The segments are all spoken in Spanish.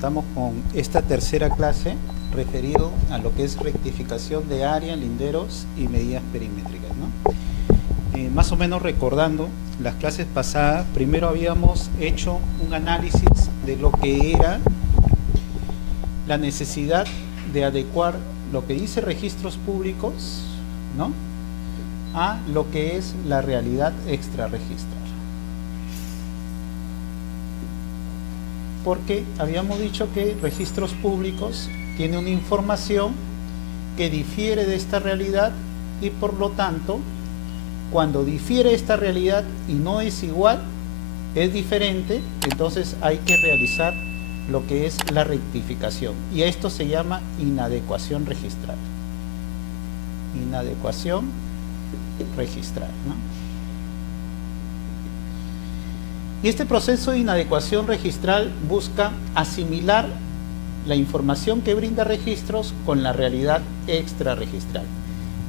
Estamos con esta tercera clase referido a lo que es rectificación de área, linderos y medidas perimétricas, ¿no? Más o menos recordando las clases pasadas, primero habíamos hecho un análisis de lo que era la necesidad de adecuar lo que dice registros públicos, ¿no?, a lo que es la realidad extrarregistral. Porque habíamos dicho que registros públicos tiene una información que difiere de esta realidad y por lo tanto, cuando difiere esta realidad y no es igual, es diferente, entonces hay que realizar lo que es la rectificación. Y esto se llama inadecuación registral. Inadecuación registral, ¿no? Y este proceso de inadecuación registral busca asimilar la información que brinda registros con la realidad extrarregistral.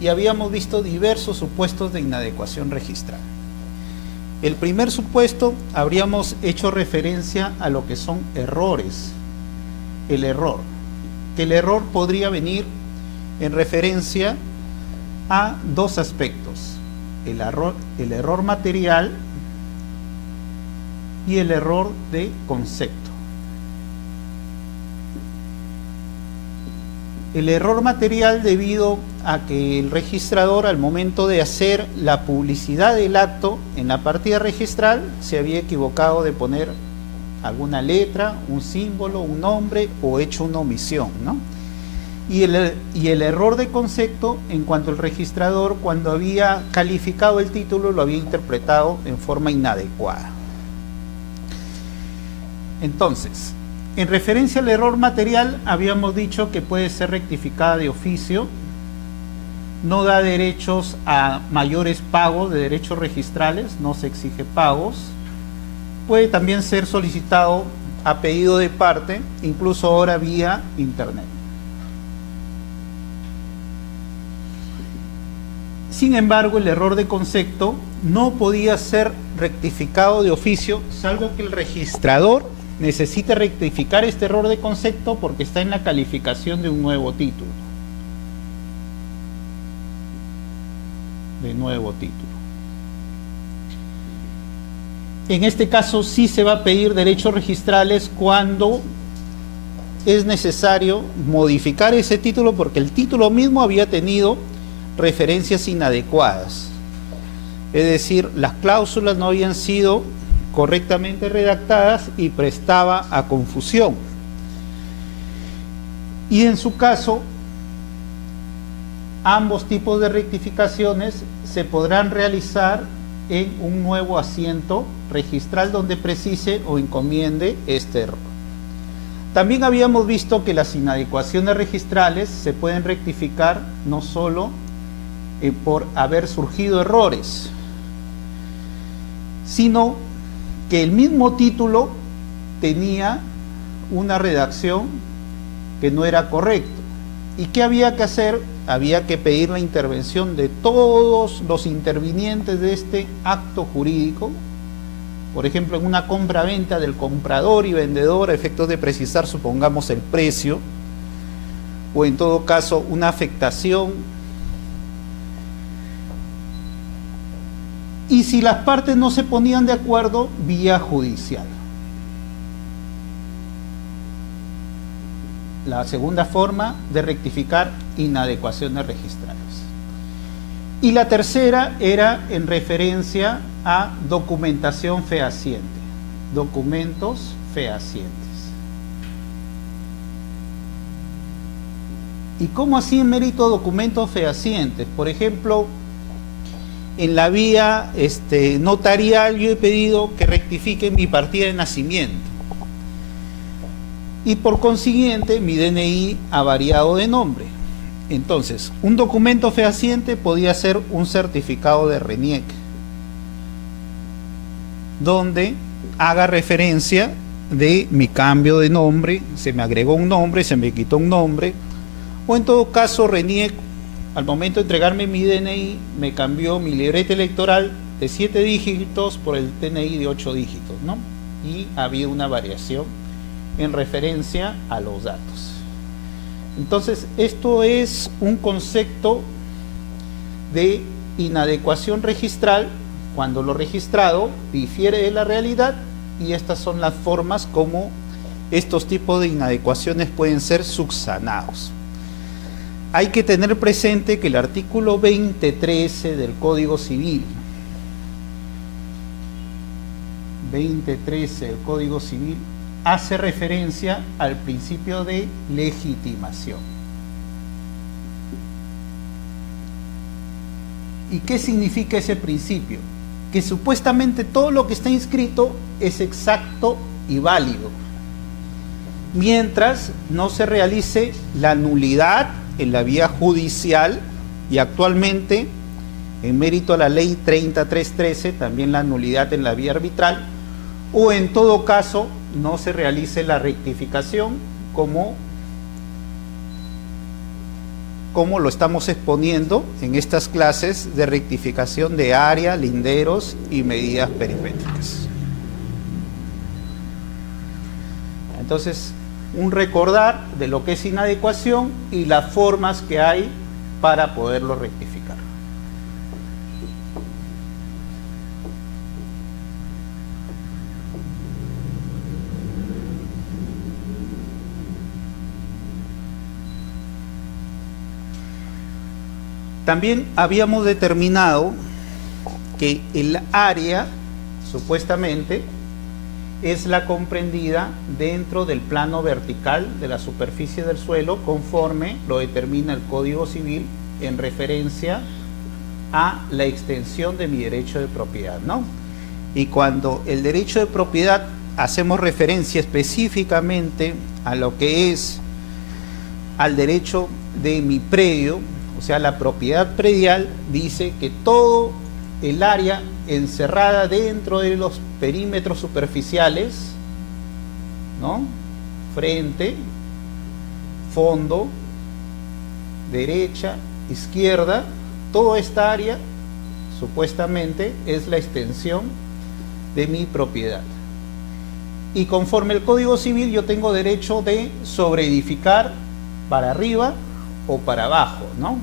Y habíamos visto diversos supuestos de inadecuación registral. El primer supuesto, habríamos hecho referencia a lo que son errores. El error. Que el error podría venir en referencia a dos aspectos. El error material y el error de concepto. El error material debido a que el registrador, al momento de hacer la publicidad del acto en la partida registral, se había equivocado de poner alguna letra, un símbolo, un nombre o hecho una omisión, ¿no? Y el error de concepto en cuanto el registrador, cuando había calificado el título, lo había interpretado en forma inadecuada. Entonces, en referencia al error material, habíamos dicho que puede ser rectificada de oficio, no da derechos a mayores pagos de derechos registrales, no se exige pagos, puede también ser solicitado a pedido de parte, incluso ahora vía internet. Sin embargo, el error de concepto no podía ser rectificado de oficio, salvo que el registrador necesita rectificar este error de concepto porque está en la calificación de un nuevo título. En este caso sí se va a pedir derechos registrales cuando es necesario modificar ese título porque el título mismo había tenido referencias inadecuadas. Es decir, las cláusulas no habían sido correctamente redactadas y prestaba a confusión. Y en su caso, ambos tipos de rectificaciones se podrán realizar en un nuevo asiento registral donde precise o encomiende este error. También habíamos visto que las inadecuaciones registrales se pueden rectificar no solo por haber surgido errores, sino que el mismo título tenía una redacción que no era correcta. ¿Y qué había que hacer? Había que pedir la intervención de todos los intervinientes de este acto jurídico, por ejemplo, en una compra-venta del comprador y vendedor a efectos de precisar, supongamos, el precio, o en todo caso una afectación. Y si las partes no se ponían de acuerdo, vía judicial. La segunda forma de rectificar inadecuaciones registrales. Y la tercera era en referencia a documentación fehaciente. Documentos fehacientes. ¿Y cómo así en mérito documentos fehacientes? Por ejemplo, en la vía notarial yo he pedido que rectifiquen mi partida de nacimiento y por consiguiente mi DNI ha variado de nombre. Entonces, un documento fehaciente podía ser un certificado de RENIEC donde haga referencia de mi cambio de nombre, se me agregó un nombre, se me quitó un nombre, o en todo caso RENIEC al momento de entregarme mi DNI, me cambió mi libreta electoral de 7 dígitos por el DNI de 8 dígitos, ¿no? Y había una variación en referencia a los datos. Entonces, esto es un concepto de inadecuación registral cuando lo registrado difiere de la realidad, y estas son las formas como estos tipos de inadecuaciones pueden ser subsanados. Hay que tener presente que el artículo 2013 del Código Civil, 2013 del Código Civil, hace referencia al principio de legitimación. ¿Y qué significa ese principio? Que supuestamente todo lo que está inscrito es exacto y válido, mientras no se realice la nulidad en la vía judicial, y actualmente, en mérito a la ley 3313, también la nulidad en la vía arbitral, o en todo caso no se realice la rectificación como lo estamos exponiendo en estas clases de rectificación de área, linderos y medidas perimétricas. Entonces, un recordar de lo que es inadecuación y las formas que hay para poderlo rectificar. También habíamos determinado que el área, supuestamente, es la comprendida dentro del plano vertical de la superficie del suelo, conforme lo determina el Código Civil en referencia a la extensión de mi derecho de propiedad, ¿no? Y cuando el derecho de propiedad hacemos referencia específicamente a lo que es al derecho de mi predio, o sea, la propiedad predial, dice que todo el área encerrada dentro de los perímetros superficiales, ¿no? Frente, fondo, derecha, izquierda, toda esta área supuestamente es la extensión de mi propiedad. Y conforme el Código Civil yo tengo derecho de sobreedificar para arriba o para abajo, ¿no?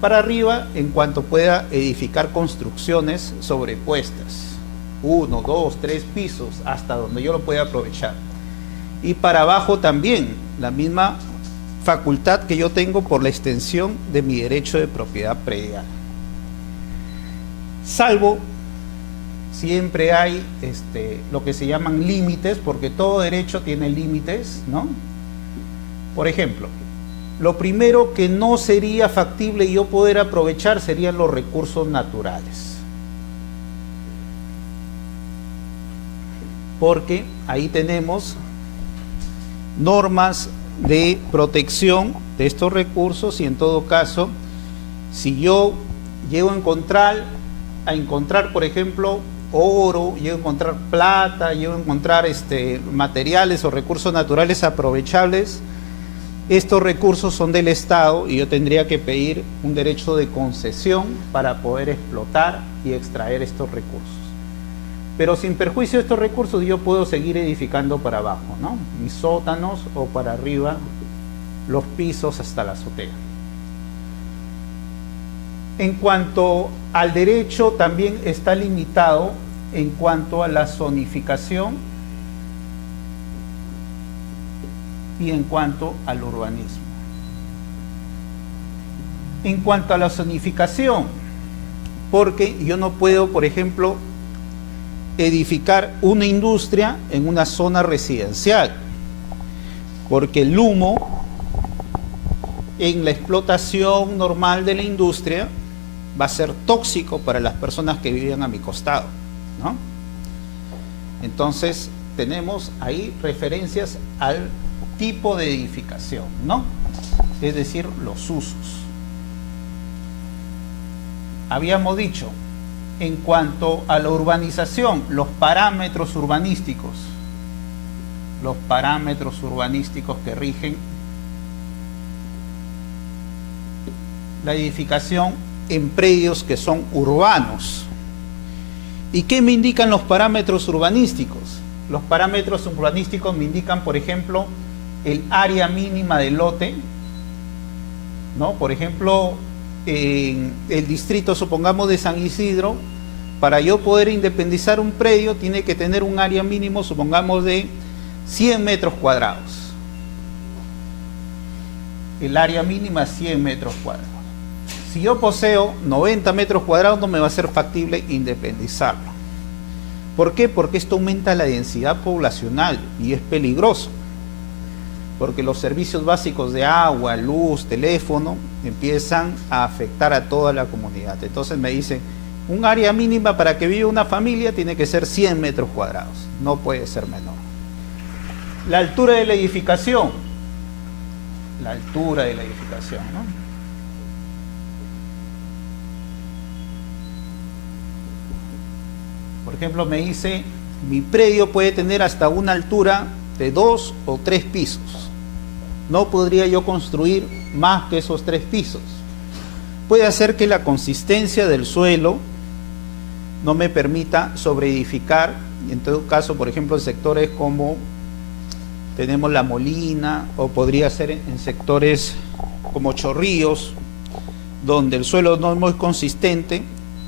Para arriba, en cuanto pueda edificar construcciones sobrepuestas, 1, 2, 3 pisos, hasta donde yo lo pueda aprovechar. Y para abajo también, la misma facultad que yo tengo por la extensión de mi derecho de propiedad predial. Salvo, siempre hay lo que se llaman límites, porque todo derecho tiene límites, ¿no? Por ejemplo, lo primero que no sería factible yo poder aprovechar serían los recursos naturales. Porque ahí tenemos normas de protección de estos recursos, y en todo caso, si yo llego a encontrar, por ejemplo, oro, llego a encontrar plata, llego a encontrar materiales o recursos naturales aprovechables, estos recursos son del Estado y yo tendría que pedir un derecho de concesión para poder explotar y extraer estos recursos. Pero sin perjuicio de estos recursos yo puedo seguir edificando para abajo, ¿no? Mis sótanos, o para arriba los pisos hasta la azotea. En cuanto al derecho, también está limitado en cuanto a la zonificación y en cuanto al urbanismo. En cuanto a la zonificación, porque yo no puedo, por ejemplo, edificar una industria en una zona residencial, porque el humo en la explotación normal de la industria va a ser tóxico para las personas que viven a mi costado, ¿no? Entonces tenemos ahí referencias al tipo de edificación, ¿no? Es decir, los usos. Habíamos dicho, en cuanto a la urbanización, los parámetros urbanísticos que rigen la edificación en predios que son urbanos. ¿Y qué me indican los parámetros urbanísticos? los parámetros urbanísticos me indican, por ejemplo, el área mínima del lote, ¿no? Por ejemplo, en el distrito, supongamos, de San Isidro, para yo poder independizar un predio, tiene que tener un área mínimo, supongamos, de 100 metros cuadrados. El área mínima es 100 metros cuadrados. Si yo poseo 90 metros cuadrados, no me va a ser factible independizarlo. ¿Por qué? Porque esto aumenta la densidad poblacional y es peligroso. Porque los servicios básicos de agua, luz, teléfono, empiezan a afectar a toda la comunidad. Entonces me dicen, un área mínima para que viva una familia tiene que ser 100 metros cuadrados, no puede ser menor. La altura de la edificación. La altura de la edificación, ¿no? Por ejemplo, me dice, mi predio puede tener hasta una altura de 2 o 3 pisos. No podría yo construir más que esos 3 pisos. Puede hacer que la consistencia del suelo no me permita sobreedificar, y en todo caso, por ejemplo, en sectores como tenemos La Molina, o podría ser en sectores como Chorrillos, donde el suelo no es muy consistente,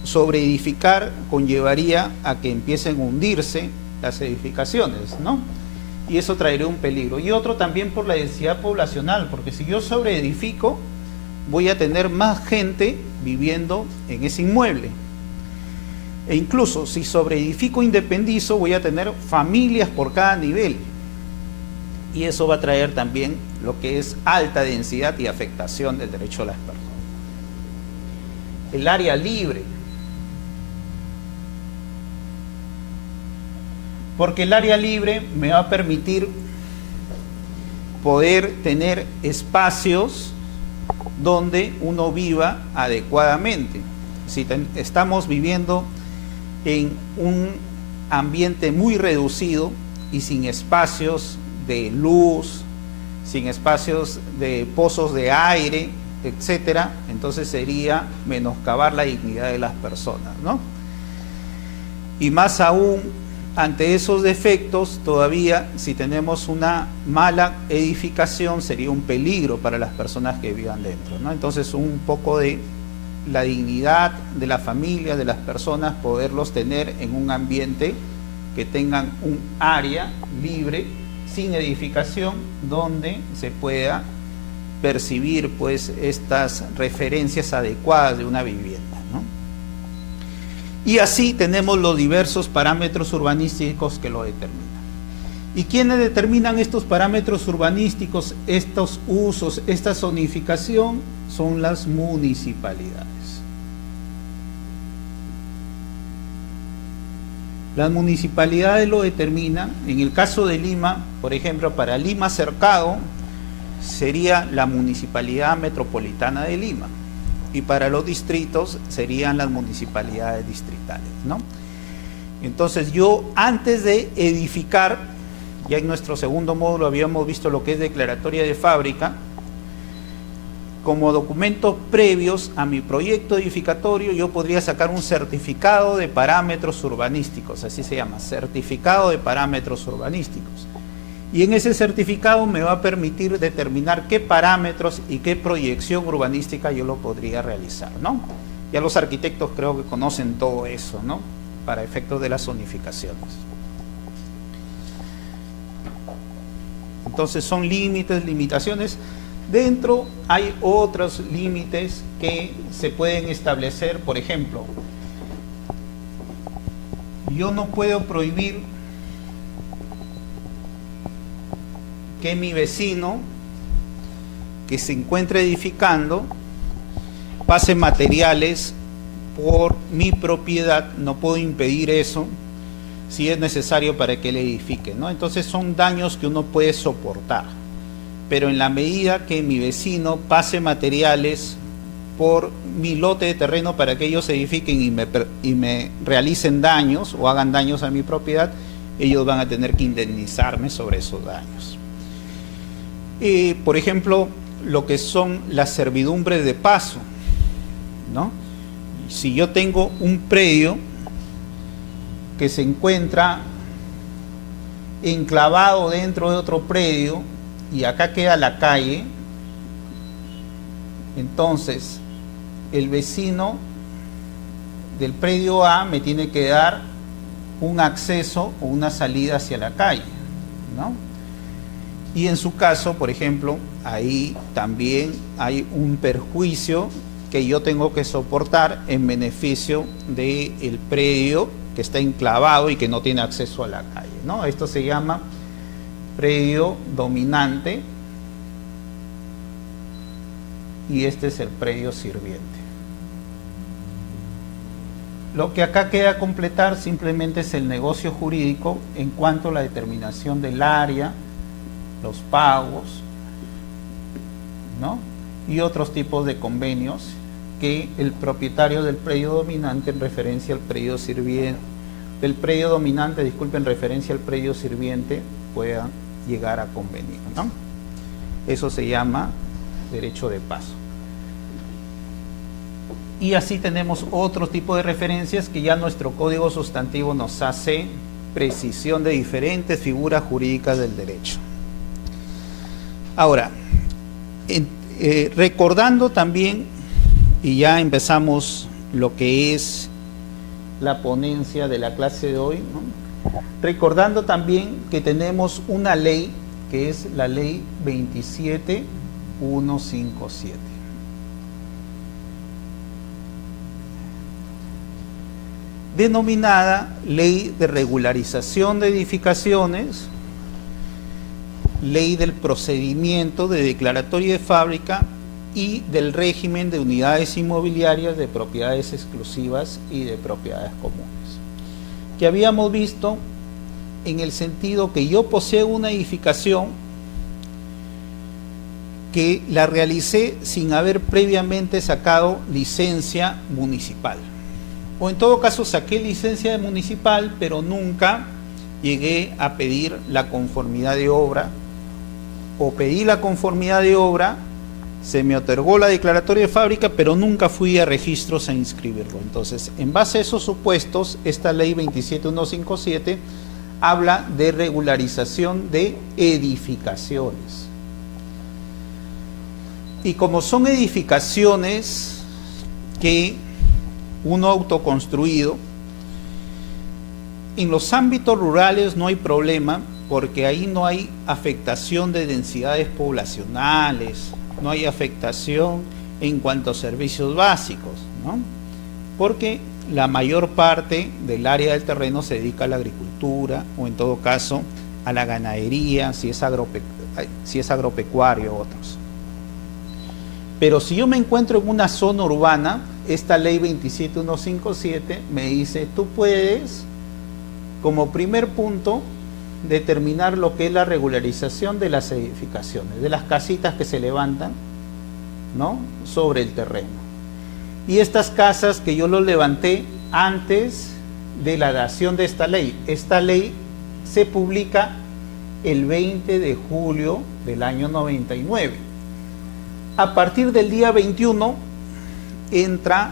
sobreedificar conllevaría a que empiecen a hundirse las edificaciones, ¿no? Y eso traería un peligro. Y otro también por la densidad poblacional, porque si yo sobreedifico, voy a tener más gente viviendo en ese inmueble. E incluso si sobreedifico independizo, voy a tener familias por cada nivel. Y eso va a traer también lo que es alta densidad y afectación del derecho de las personas. El área libre. Porque el área libre me va a permitir poder tener espacios donde uno viva adecuadamente. Si estamos viviendo en un ambiente muy reducido y sin espacios de luz, sin espacios de pozos de aire, etcétera, entonces sería menoscabar la dignidad de las personas, ¿no? Y más aún, ante esos defectos, todavía si tenemos una mala edificación, sería un peligro para las personas que vivan dentro, ¿no? Entonces, un poco de la dignidad de la familia, de las personas, poderlos tener en un ambiente que tengan un área libre, sin edificación, donde se pueda percibir pues estas referencias adecuadas de una vivienda, ¿no? Y así tenemos los diversos parámetros urbanísticos que lo determinan. ¿Y quiénes determinan estos parámetros urbanísticos, estos usos, esta zonificación? Son las municipalidades. Las municipalidades lo determinan. En el caso de Lima, por ejemplo, para Lima Cercado sería la Municipalidad Metropolitana de Lima, y para los distritos serían las municipalidades distritales, ¿no? Entonces yo, antes de edificar, ya en nuestro segundo módulo habíamos visto lo que es declaratoria de fábrica, como documentos previos a mi proyecto edificatorio, yo podría sacar un certificado de parámetros urbanísticos, así se llama, certificado de parámetros urbanísticos. Y en ese certificado me va a permitir determinar qué parámetros y qué proyección urbanística yo lo podría realizar, ¿no? Ya los arquitectos creo que conocen todo eso, ¿no? Para efectos de las zonificaciones. Entonces son límites, limitaciones. Dentro hay otros límites que se pueden establecer. Por ejemplo, yo no puedo prohibir que mi vecino que se encuentre edificando pase materiales por mi propiedad. No puedo impedir eso si es necesario para que él edifique, ¿no? Entonces son daños que uno puede soportar, pero en la medida que mi vecino pase materiales por mi lote de terreno para que ellos edifiquen y me realicen daños o hagan daños a mi propiedad, ellos van a tener que indemnizarme sobre esos daños. Por ejemplo, lo que son las servidumbres de paso, ¿no? Si yo tengo un predio que se encuentra enclavado dentro de otro predio y acá queda la calle, entonces el vecino del predio A me tiene que dar un acceso o una salida hacia la calle, ¿no? Y en su caso, por ejemplo, ahí también hay un perjuicio que yo tengo que soportar en beneficio del predio que está enclavado y que no tiene acceso a la calle, ¿no? Esto se llama predio dominante y este es el predio sirviente. Lo que acá queda a completar simplemente es el negocio jurídico en cuanto a la determinación del área, los pagos, ¿no? Y otros tipos de convenios que el propietario del predio dominante en referencia al predio sirviente, del predio dominante, disculpe, en referencia al predio sirviente pueda llegar a convenir, ¿no? Eso se llama derecho de paso. Y así tenemos otro tipo de referencias que ya nuestro código sustantivo nos hace precisión de diferentes figuras jurídicas del derecho. Ahora, recordando también, y ya empezamos lo que es la ponencia de la clase de hoy, ¿no? Recordando también que tenemos una ley que es la ley 27157. Denominada Ley de Regularización de Edificaciones, Ley del Procedimiento de Declaratoria de Fábrica y del Régimen de Unidades Inmobiliarias de Propiedades Exclusivas y de Propiedades Comunes, que habíamos visto en el sentido que yo poseo una edificación que la realicé sin haber previamente sacado licencia municipal. O en todo caso saqué licencia municipal, pero nunca llegué a pedir la conformidad de obra, o pedí la conformidad de obra, se me otorgó la declaratoria de fábrica, pero nunca fui a registros a inscribirlo. Entonces, en base a esos supuestos, esta ley 27157 habla de regularización de edificaciones. Y como son edificaciones que uno autoconstruido, en los ámbitos rurales no hay problema porque ahí no hay afectación de densidades poblacionales, no hay afectación en cuanto a servicios básicos, ¿no? Porque la mayor parte del área del terreno se dedica a la agricultura o en todo caso a la ganadería, si es agropecuario, otros. Pero si yo me encuentro en una zona urbana, esta ley 27157 me dice, tú puedes, como primer punto, determinar lo que es la regularización de las edificaciones, de las casitas que se levantan, ¿no?, sobre el terreno. Y estas casas que yo lo levanté antes de la dación de esta ley. Esta ley se publica el 20 de julio del año 99. A partir del día 21 entra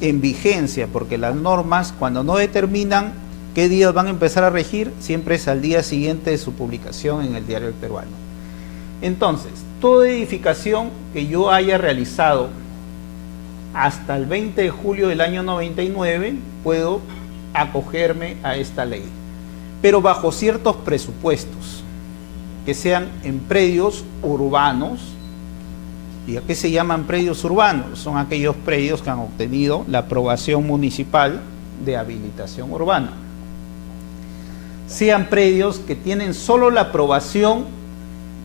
en vigencia, porque las normas, cuando no determinan qué días van a empezar a regir, siempre es al día siguiente de su publicación en el Diario El Peruano. Entonces, toda edificación que yo haya realizado hasta el 20 de julio del año 99, puedo acogerme a esta ley, pero bajo ciertos presupuestos, que sean en predios urbanos. ¿Y a qué se llaman predios urbanos? Son aquellos predios que han obtenido la aprobación municipal de habilitación urbana. Sean predios que tienen solo la aprobación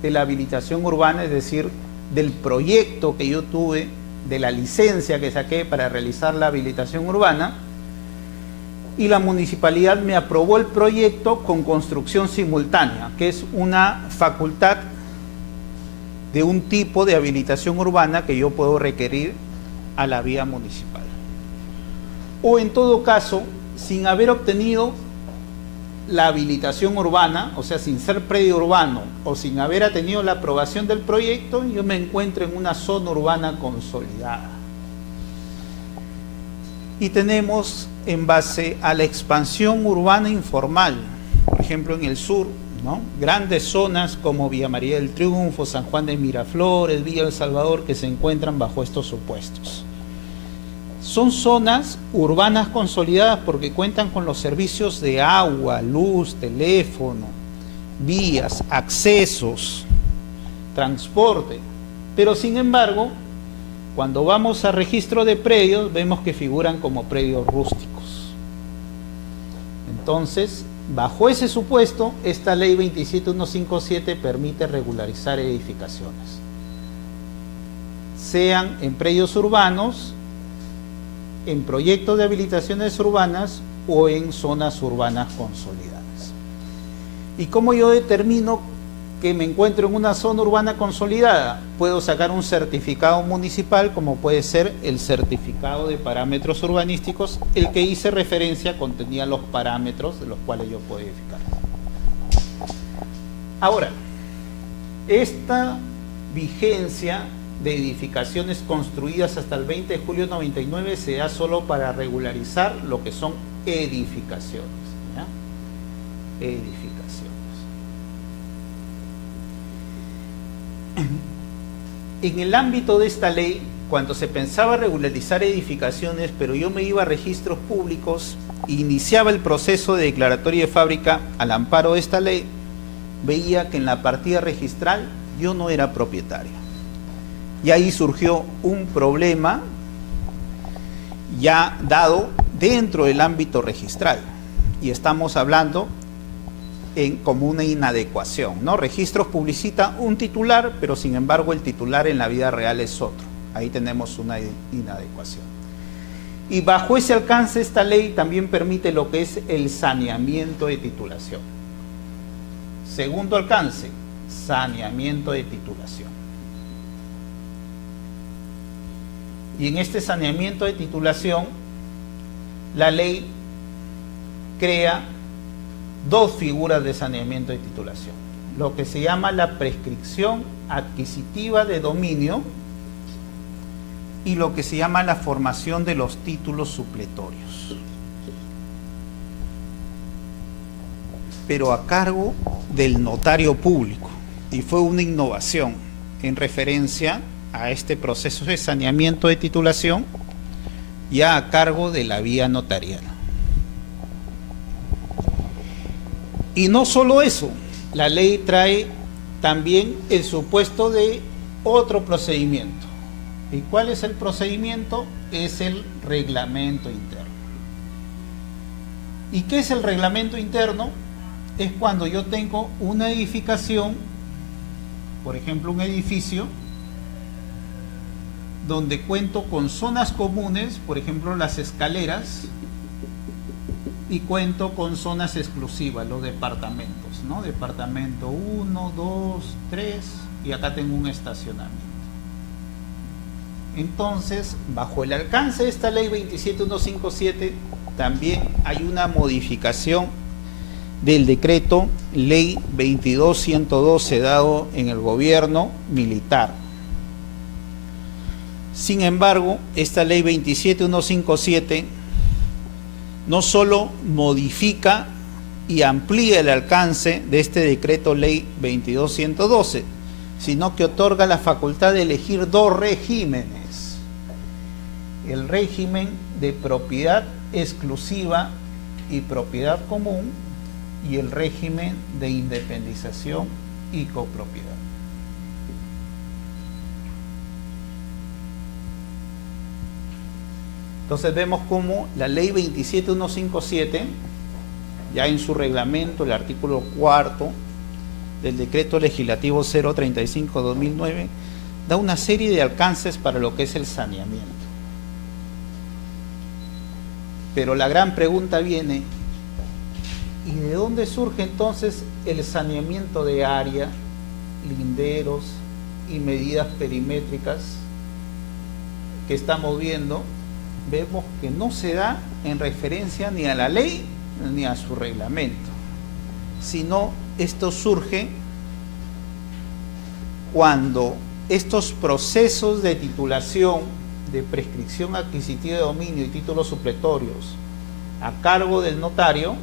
de la habilitación urbana, es decir, del proyecto que yo tuve, de la licencia que saqué para realizar la habilitación urbana, y la municipalidad me aprobó el proyecto con construcción simultánea, que es una facultad de un tipo de habilitación urbana que yo puedo requerir a la vía municipal. O en todo caso, sin haber obtenido la habilitación urbana, o sea, sin ser predio urbano o sin haber tenido la aprobación del proyecto, yo me encuentro en una zona urbana consolidada. Y tenemos, en base a la expansión urbana informal, por ejemplo en el sur, ¿no? Grandes zonas como Villa María del Triunfo, San Juan de Miraflores, Villa El Salvador, que se encuentran bajo estos supuestos. Son zonas urbanas consolidadas porque cuentan con los servicios de agua, luz, teléfono, vías, accesos, transporte. Pero sin embargo, cuando vamos a registro de predios, vemos que figuran como predios rústicos. Entonces, bajo ese supuesto, esta ley 27157 permite regularizar edificaciones, sean en predios urbanos, en proyectos de habilitaciones urbanas o en zonas urbanas consolidadas. ¿Y cómo yo determino que me encuentro en una zona urbana consolidada? Puedo sacar un certificado municipal, como puede ser el certificado de parámetros urbanísticos. El que hice referencia contenía los parámetros de los cuales yo puedo edificar. Ahora, esta vigencia de edificaciones construidas hasta el 20 de julio 99 se da solo para regularizar lo que son edificaciones, ¿ya? Edificaciones. En el ámbito de esta ley, cuando se pensaba regularizar edificaciones, pero yo me iba a registros públicos e iniciaba el proceso de declaratoria de fábrica al amparo de esta ley, veía que en la partida registral yo no era propietario. Y ahí surgió un problema ya dado dentro del ámbito registral. Y estamos hablando como una inadecuación, ¿no? Registros publicita un titular, pero sin embargo el titular en la vida real es otro. Ahí tenemos una inadecuación. Y bajo ese alcance, esta ley también permite lo que es el saneamiento de titulación. Segundo alcance, saneamiento de titulación. Y en este saneamiento de titulación, la ley crea dos figuras de saneamiento de titulación. Lo que se llama la prescripción adquisitiva de dominio y lo que se llama la formación de los títulos supletorios. Pero a cargo del notario público. Y fue una innovación en referencia a este proceso de saneamiento de titulación, ya a cargo de la vía notarial. Y no solo eso, la ley trae también el supuesto de otro procedimiento. ¿Y cuál es el procedimiento? Es el reglamento interno. ¿Y qué es el reglamento interno? Es cuando yo tengo una edificación, por ejemplo un edificio, donde cuento con zonas comunes, por ejemplo las escaleras, y cuento con zonas exclusivas, los departamentos, ¿no? Departamento 1, 2, 3, y acá tengo un estacionamiento. Entonces, bajo el alcance de esta ley 27157, también hay una modificación del decreto ley 22112 dado en el gobierno militar. Sin embargo, esta ley 27157 no solo modifica y amplía el alcance de este decreto ley 22112, sino que otorga la facultad de elegir dos regímenes: el régimen de propiedad exclusiva y propiedad común y el régimen de independización y copropiedad. Entonces vemos cómo la ley 27157, ya en su reglamento, el artículo 4 del decreto legislativo 035/2009, da una serie de alcances para lo que es el saneamiento. Pero la gran pregunta viene, ¿y de dónde surge entonces el saneamiento de área, linderos y medidas perimétricas que estamos viendo? Vemos que no se da en referencia ni a la ley ni a su reglamento, sino esto surge cuando estos procesos de titulación, de prescripción adquisitiva de dominio y títulos supletorios a cargo del notario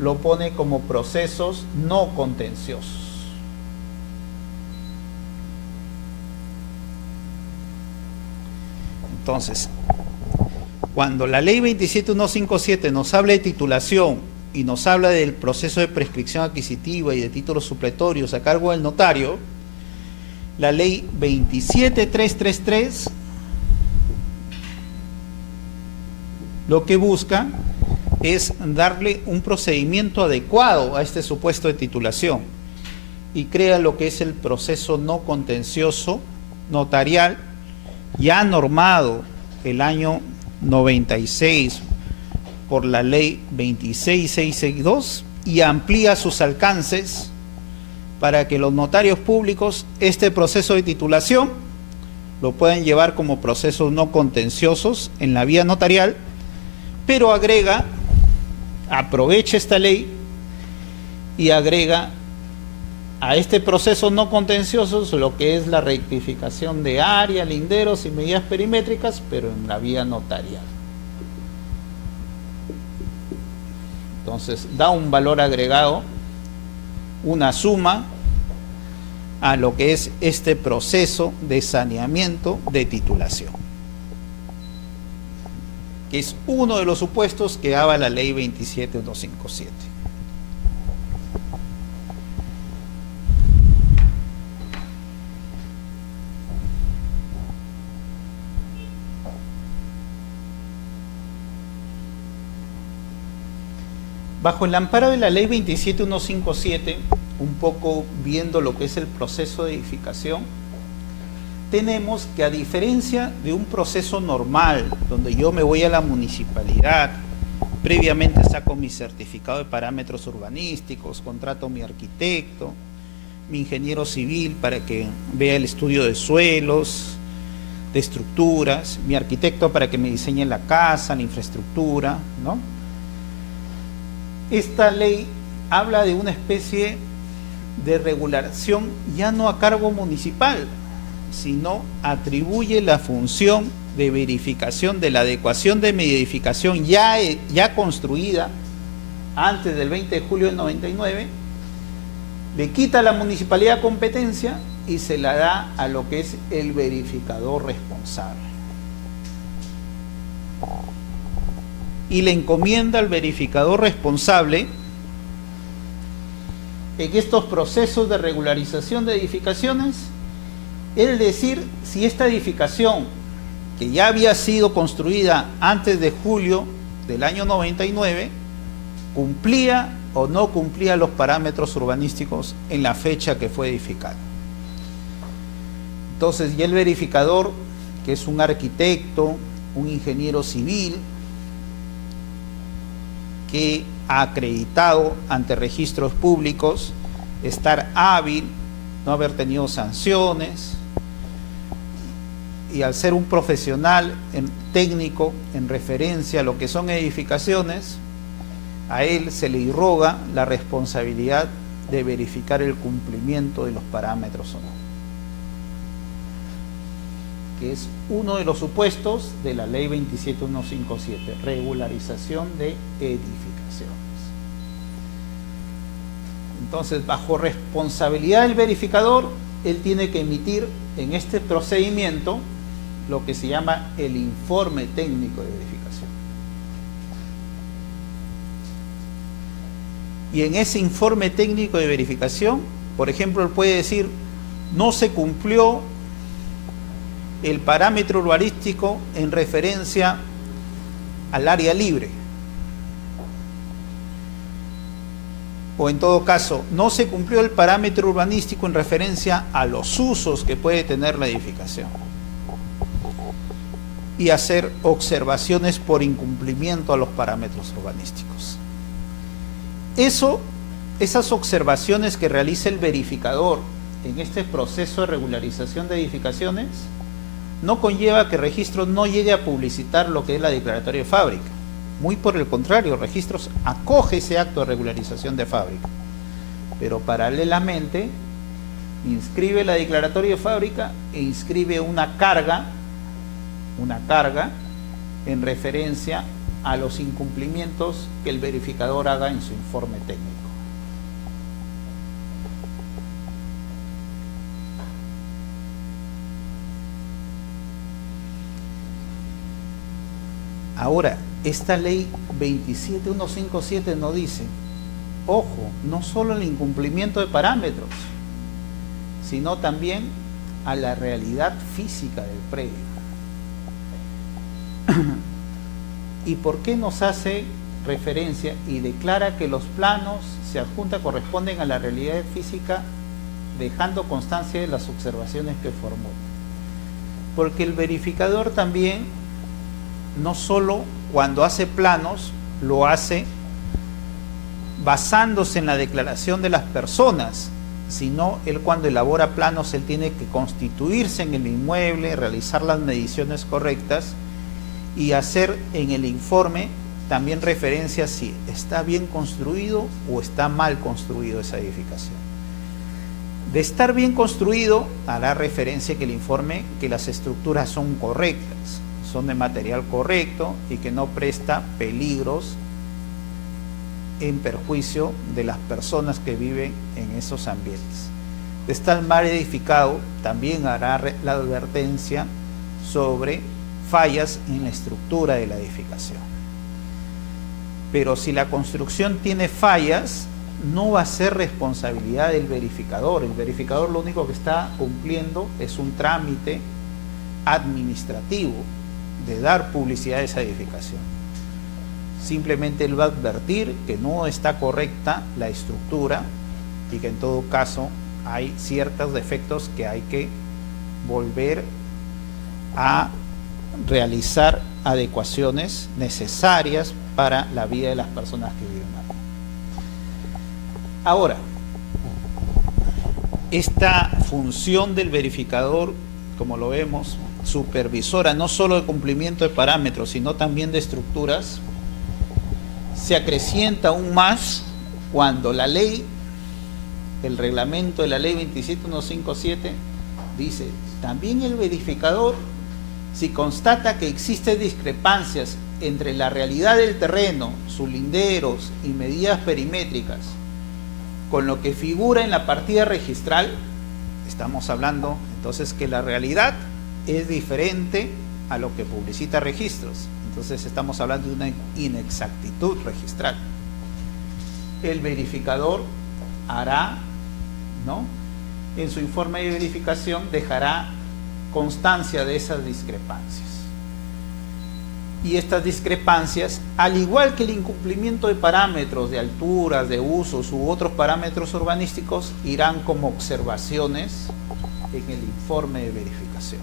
lo pone como procesos no contenciosos. Entonces, cuando la ley 27157 nos habla de titulación y nos habla del proceso de prescripción adquisitiva y de títulos supletorios a cargo del notario, la ley 27333 lo que busca es darle un procedimiento adecuado a este supuesto de titulación y crea lo que es el proceso no contencioso notarial, ya normado el año 96 por la ley 26662, y amplía sus alcances para que los notarios públicos este proceso de titulación lo puedan llevar como procesos no contenciosos en la vía notarial, pero aprovecha esta ley y agrega a este proceso no contenciosos lo que es la rectificación de área, linderos y medidas perimétricas, pero en la vía notarial. Entonces da un valor agregado, una suma a lo que es este proceso de saneamiento de titulación, que es uno de los supuestos que daba la ley 27157. Bajo el amparo de la ley 27157, un poco viendo lo que es el proceso de edificación, tenemos que, a diferencia de un proceso normal, donde yo me voy a la municipalidad, previamente saco mi certificado de parámetros urbanísticos, contrato a mi arquitecto, mi ingeniero civil para que vea el estudio de suelos, de estructuras, mi arquitecto para que me diseñe la casa, la infraestructura, ¿no? Esta ley habla de una especie de regulación ya no a cargo municipal, sino atribuye la función de verificación de la adecuación de mi edificación ya construida antes del 20 de julio del 99, le quita a la municipalidad competencia y se la da a lo que es el verificador responsable. Y le encomienda al verificador responsable en estos procesos de regularización de edificaciones, es decir, si esta edificación, que ya había sido construida antes de julio del año 99, cumplía o no cumplía los parámetros urbanísticos en la fecha que fue edificada. Entonces, ya el verificador, que es un arquitecto, un ingeniero civil, que ha acreditado ante registros públicos estar hábil, no haber tenido sanciones, y al ser un profesional técnico en referencia a lo que son edificaciones, a él se le irroga la responsabilidad de verificar el cumplimiento de los parámetros o no, que es uno de los supuestos de la ley 27157, regularización de edificaciones. Entonces, bajo responsabilidad del verificador, él tiene que emitir en este procedimiento lo que se llama el informe técnico de verificación. Y en ese informe técnico de verificación, por ejemplo, él puede decir, no se cumplió el parámetro urbanístico en referencia al área libre, o en todo caso, no se cumplió el parámetro urbanístico en referencia a los usos que puede tener la edificación, y hacer observaciones por incumplimiento a los parámetros urbanísticos. Esas observaciones que realiza el verificador en este proceso de regularización de edificaciones no conlleva que Registros no llegue a publicitar lo que es la declaratoria de fábrica. Muy por el contrario, Registros acoge ese acto de regularización de fábrica, pero paralelamente inscribe la declaratoria de fábrica e inscribe una carga en referencia a los incumplimientos que el verificador haga en su informe técnico. Ahora, esta ley 27157 nos dice, ojo, no solo el incumplimiento de parámetros, sino también a la realidad física del predio. ¿Y por qué nos hace referencia y declara que los planos se adjunta corresponden a la realidad física, dejando constancia de las observaciones que formó? Porque el verificador también, no solo cuando hace planos, lo hace basándose en la declaración de las personas, sino él cuando elabora planos, él tiene que constituirse en el inmueble, realizar las mediciones correctas y hacer en el informe también referencia si está bien construido o está mal construido esa edificación. De estar bien construido, hará referencia que el informe que las estructuras son correctas, son de material correcto y que no presta peligros en perjuicio de las personas que viven en esos ambientes. De estar mal edificado, también hará la advertencia sobre fallas en la estructura de la edificación. Pero si la construcción tiene fallas, no va a ser responsabilidad del verificador. El verificador lo único que está cumpliendo es un trámite administrativo de dar publicidad a esa edificación. Simplemente él va a advertir que no está correcta la estructura y que en todo caso hay ciertos defectos que hay que volver a realizar adecuaciones necesarias para la vida de las personas que viven ahí. Ahora, esta función del verificador, como lo vemos, supervisora no solo de cumplimiento de parámetros, sino también de estructuras, se acrecienta aún más cuando la ley, el reglamento de la ley 27157 dice, también el verificador, si constata que existen discrepancias entre la realidad del terreno, sus linderos y medidas perimétricas, con lo que figura en la partida registral, estamos hablando entonces que la realidad es diferente a lo que publicita registros. Entonces estamos hablando de una inexactitud registral. El verificador hará, ¿no?, en su informe de verificación dejará constancia de esas discrepancias. Y estas discrepancias, al igual que el incumplimiento de parámetros de alturas, de usos u otros parámetros urbanísticos, irán como observaciones en el informe de verificación.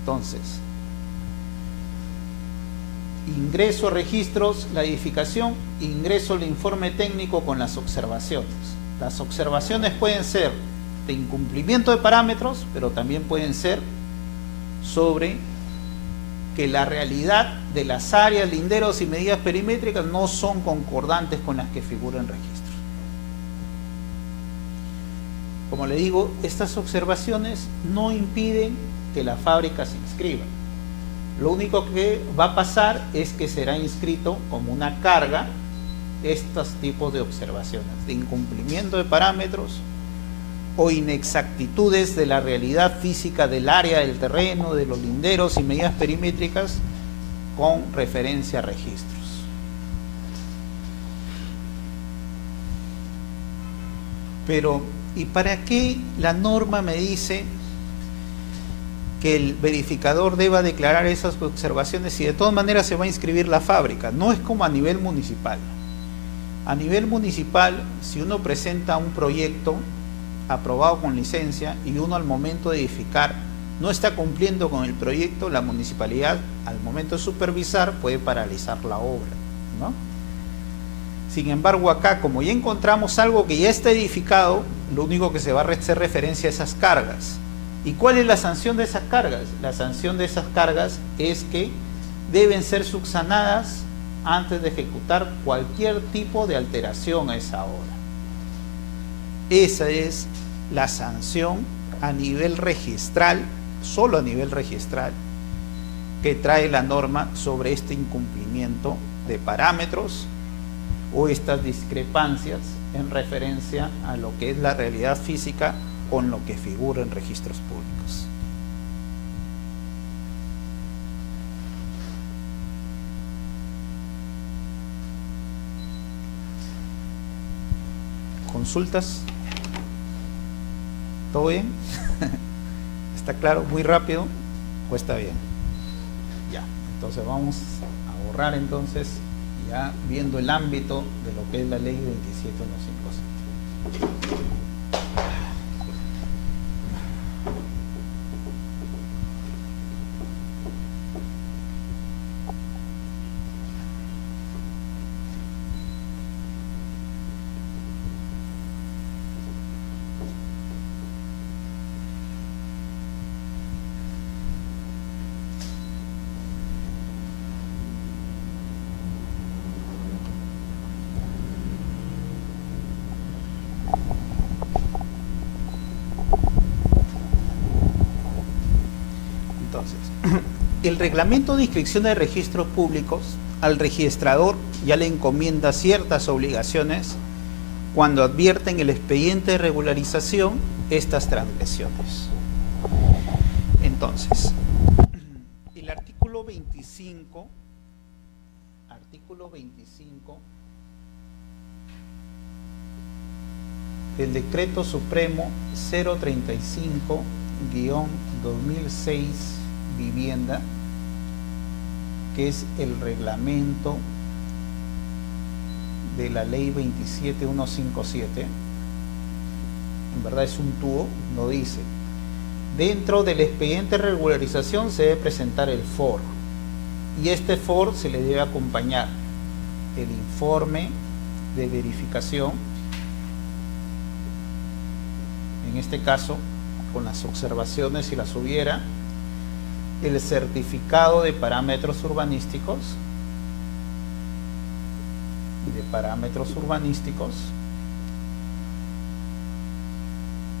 Entonces, ingreso a registros, la edificación, ingreso al informe técnico con las observaciones. Las observaciones pueden ser de incumplimiento de parámetros, pero también pueden ser sobre que la realidad de las áreas, linderos y medidas perimétricas no son concordantes con las que figuran en registros. Como le digo, estas observaciones no impiden que la fábrica se inscriba. Lo único que va a pasar es que será inscrito como una carga estos tipos de observaciones, de incumplimiento de parámetros o inexactitudes de la realidad física del área del terreno, de los linderos y medidas perimétricas con referencia a registros. Pero, ¿y para qué la norma me dice que el verificador deba declarar esas observaciones si de todas maneras se va a inscribir la fábrica? No es como a nivel municipal. A nivel municipal, si uno presenta un proyecto aprobado con licencia y uno al momento de edificar no está cumpliendo con el proyecto, la municipalidad al momento de supervisar puede paralizar la obra, ¿no? Sin embargo, acá, como ya encontramos algo que ya está edificado, lo único que se va a hacer referencia a esas cargas. ¿Y cuál es la sanción de esas cargas? La sanción de esas cargas es que deben ser subsanadas antes de ejecutar cualquier tipo de alteración a esa obra. Esa es la sanción a nivel registral, solo a nivel registral, que trae la norma sobre este incumplimiento de parámetros o estas discrepancias en referencia a lo que es la realidad física con lo que figura en registros públicos. ¿Consultas? ¿Todo bien? ¿Está claro? ¿Muy rápido? ¿O está bien? Ya, entonces vamos a borrar entonces, ya viendo el ámbito de lo que es la ley 27157. El reglamento de inscripción de registros públicos al registrador ya le encomienda ciertas obligaciones cuando advierte en el expediente de regularización estas transgresiones. Entonces, el artículo 25 del Decreto Supremo 035-2006 Vivienda, que es el reglamento de la ley 27157, en verdad es un tubo, no dice: dentro del expediente de regularización se debe presentar el FOR, y este FOR se le debe acompañar el informe de verificación, en este caso con las observaciones si las hubiera, el certificado de parámetros urbanísticos,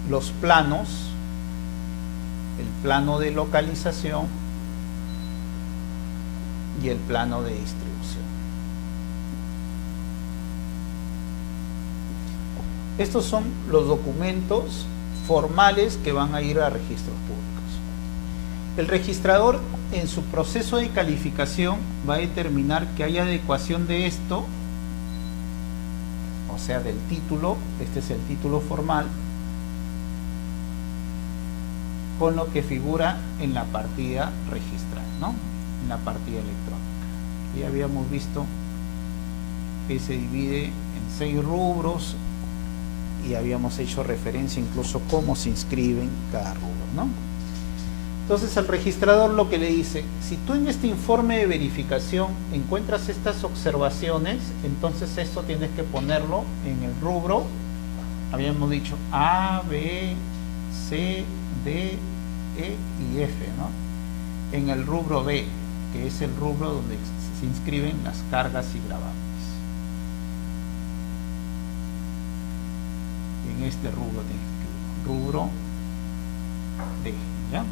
los planos, el plano de localización y el plano de distribución. Estos son los documentos formales que van a ir a registros públicos. El registrador, en su proceso de calificación, va a determinar que hay adecuación de esto, o sea, del título, este es el título formal, con lo que figura en la partida registral, ¿no? En la partida electrónica. Ya habíamos visto que se divide en 6 rubros y habíamos hecho referencia incluso cómo se inscribe en cada rubro, ¿no? Entonces el registrador lo que le dice: si tú en este informe de verificación encuentras estas observaciones, entonces esto tienes que ponerlo en el rubro, habíamos dicho A, B, C, D, E y F, ¿no? En el rubro B, que es el rubro donde se inscriben las cargas y gravames. En este rubro tienes que escribir rubro D, ¿ya?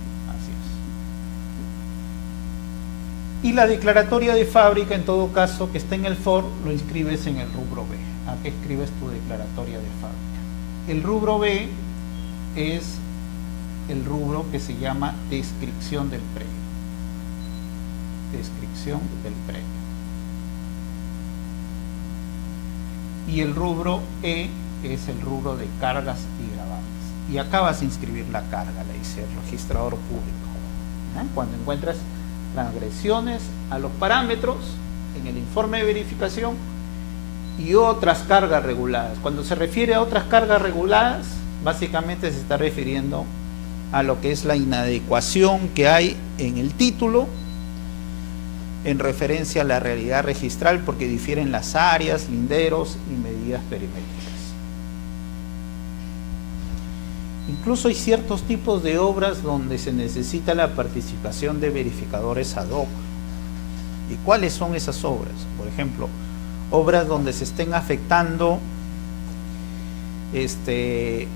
Y la declaratoria de fábrica, en todo caso, que está en el FOR, lo inscribes en el rubro B. Aquí escribes tu declaratoria de fábrica. El rubro B es el rubro que se llama descripción del predio. Descripción del predio. Y el rubro E es el rubro de cargas y gravames. Y acá vas a inscribir la carga, le dice el registrador público. Cuando encuentras transgresiones a los parámetros en el informe de verificación y otras cargas reguladas. Cuando se refiere a otras cargas reguladas, básicamente se está refiriendo a lo que es la inadecuación que hay en el título en referencia a la realidad registral, porque difieren las áreas, linderos y medidas perimétricas. Incluso hay ciertos tipos de obras donde se necesita la participación de verificadores ad hoc. ¿Y cuáles son esas obras? Por ejemplo, obras donde se estén afectando el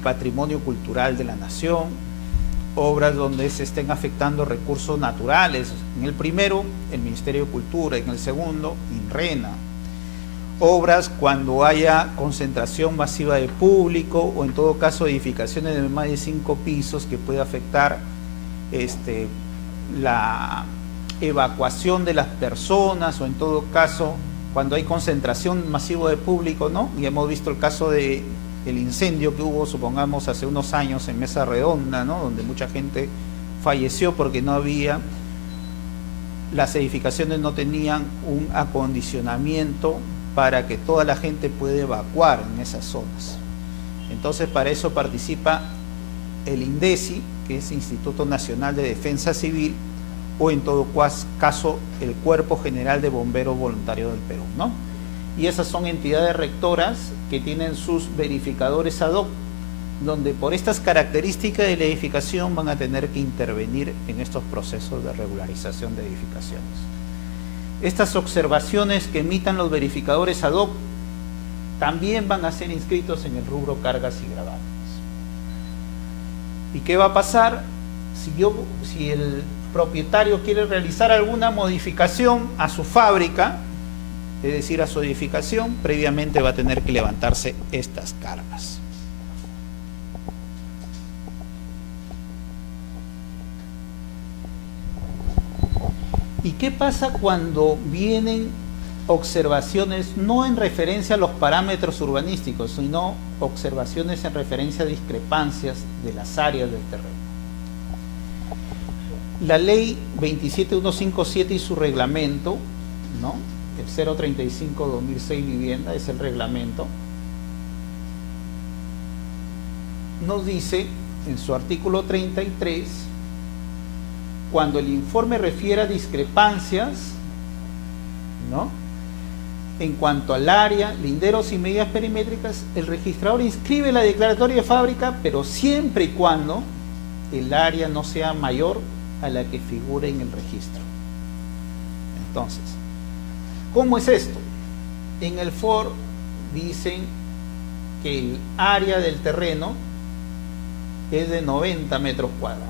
patrimonio cultural de la nación, obras donde se estén afectando recursos naturales. En el primero, el Ministerio de Cultura; en el segundo, INRENA. Obras cuando haya concentración masiva de público, o en todo caso edificaciones de más de 5 pisos que pueda afectar la evacuación de las personas, o en todo caso cuando hay concentración masiva de público, ¿no? Y hemos visto el caso de el incendio que hubo, supongamos, hace unos años en Mesa Redonda, ¿no? Donde mucha gente falleció porque no había, las edificaciones no tenían un acondicionamiento para que toda la gente pueda evacuar en esas zonas. Entonces, para eso participa el INDECI, que es Instituto Nacional de Defensa Civil, o en todo caso el Cuerpo General de Bomberos Voluntarios del Perú, ¿no? Y esas son entidades rectoras que tienen sus verificadores ad hoc, donde por estas características de la edificación van a tener que intervenir en estos procesos de regularización de edificaciones. Estas observaciones que emitan los verificadores ad hoc también van a ser inscritos en el rubro cargas y gravámenes. ¿Y qué va a pasar? Si el propietario quiere realizar alguna modificación a su fábrica, es decir, a su edificación, previamente va a tener que levantarse estas cargas. ¿Y qué pasa cuando vienen observaciones no en referencia a los parámetros urbanísticos, sino observaciones en referencia a discrepancias de las áreas del terreno? La ley 27157 y su reglamento, ¿no? El 035/2006 vivienda es el reglamento, nos dice en su artículo 33, cuando el informe refiere a discrepancias, ¿no?, en cuanto al área, linderos y medidas perimétricas, el registrador inscribe la declaratoria de fábrica, pero siempre y cuando el área no sea mayor a la que figure en el registro. Entonces, ¿cómo es esto? En el FOR dicen que el área del terreno es de 90 metros cuadrados.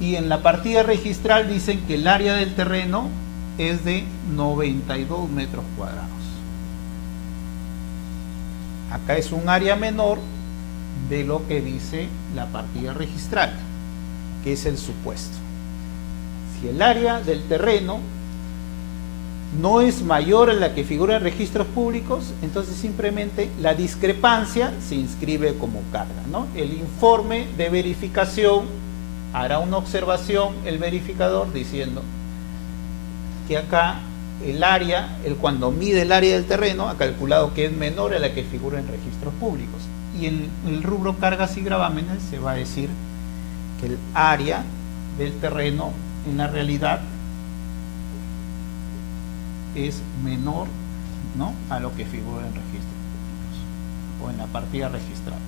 Y en la partida registral dicen que el área del terreno es de 92 metros cuadrados. Acá es un área menor de lo que dice la partida registral, que es el supuesto. Si el área del terreno no es mayor a la que figura en registros públicos, entonces simplemente la discrepancia se inscribe como carga, ¿no? El informe de verificación hará una observación, el verificador, diciendo que acá el área, cuando mide el área del terreno, ha calculado que es menor a la que figura en registros públicos. Y en el rubro cargas y gravámenes se va a decir que el área del terreno en la realidad es menor, ¿no?, a lo que figura en registros públicos o en la partida registral.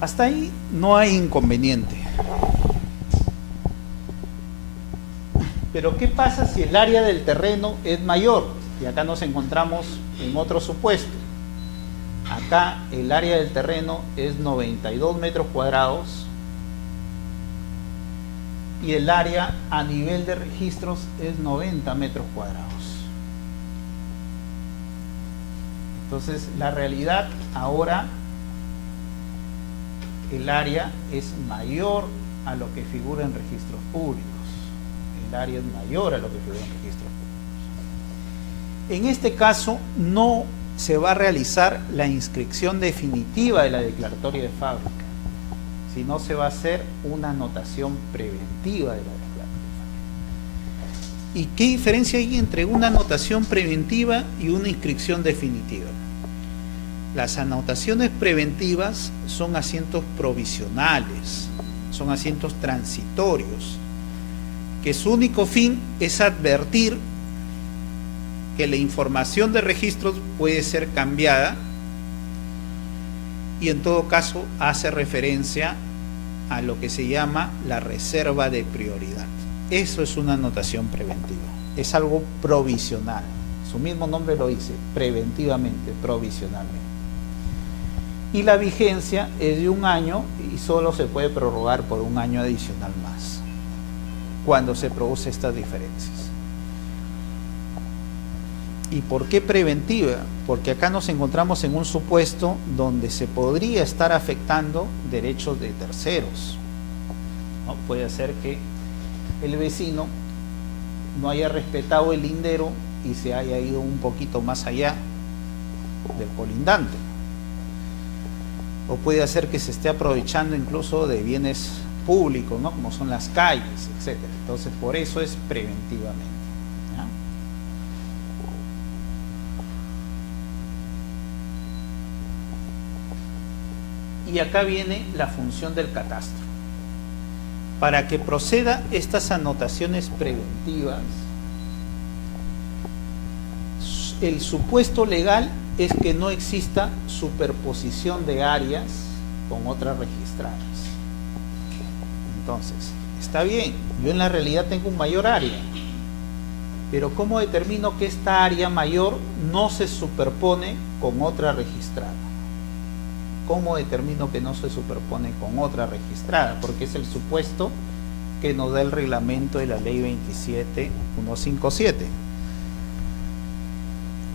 Hasta ahí no hay inconveniente. Pero ¿qué pasa si el área del terreno es mayor? Y acá nos encontramos en otro supuesto. Acá el área del terreno es 92 metros cuadrados y el área a nivel de registros es 90 metros cuadrados. Entonces, la realidad ahora, el área es mayor a lo que figura en registros públicos. El área es mayor a lo que figura en registros públicos. En este caso, no se va a realizar la inscripción definitiva de la declaratoria de fábrica, sino se va a hacer una anotación preventiva de la declaratoria de fábrica. ¿Y qué diferencia hay entre una anotación preventiva y una inscripción definitiva? Las anotaciones preventivas son asientos provisionales, son asientos transitorios, que su único fin es advertir que la información de registros puede ser cambiada y en todo caso hace referencia a lo que se llama la reserva de prioridad. Eso es una anotación preventiva, es algo provisional, su mismo nombre lo dice, preventivamente, provisionalmente. y la vigencia es de 1 año y solo se puede prorrogar por 1 año adicional más cuando se produce estas diferencias. ¿Y por qué preventiva? Porque acá nos encontramos en un supuesto donde se podría estar afectando derechos de terceros, ¿no? Puede ser que el vecino no haya respetado el lindero y se haya ido un poquito más allá del colindante. O puede hacer que se esté aprovechando incluso de bienes públicos, ¿no? Como son las calles, etc. Entonces, por eso es preventivamente, ¿ya? Y acá viene la función del catastro. Para que proceda estas anotaciones preventivas, el supuesto legal es que no exista superposición de áreas con otras registradas. Entonces, está bien, yo en la realidad tengo un mayor área, pero ¿cómo determino que esta área mayor no se superpone con otra registrada? ¿Cómo determino que no se superpone con otra registrada? Porque es el supuesto que nos da el reglamento de la ley 27157.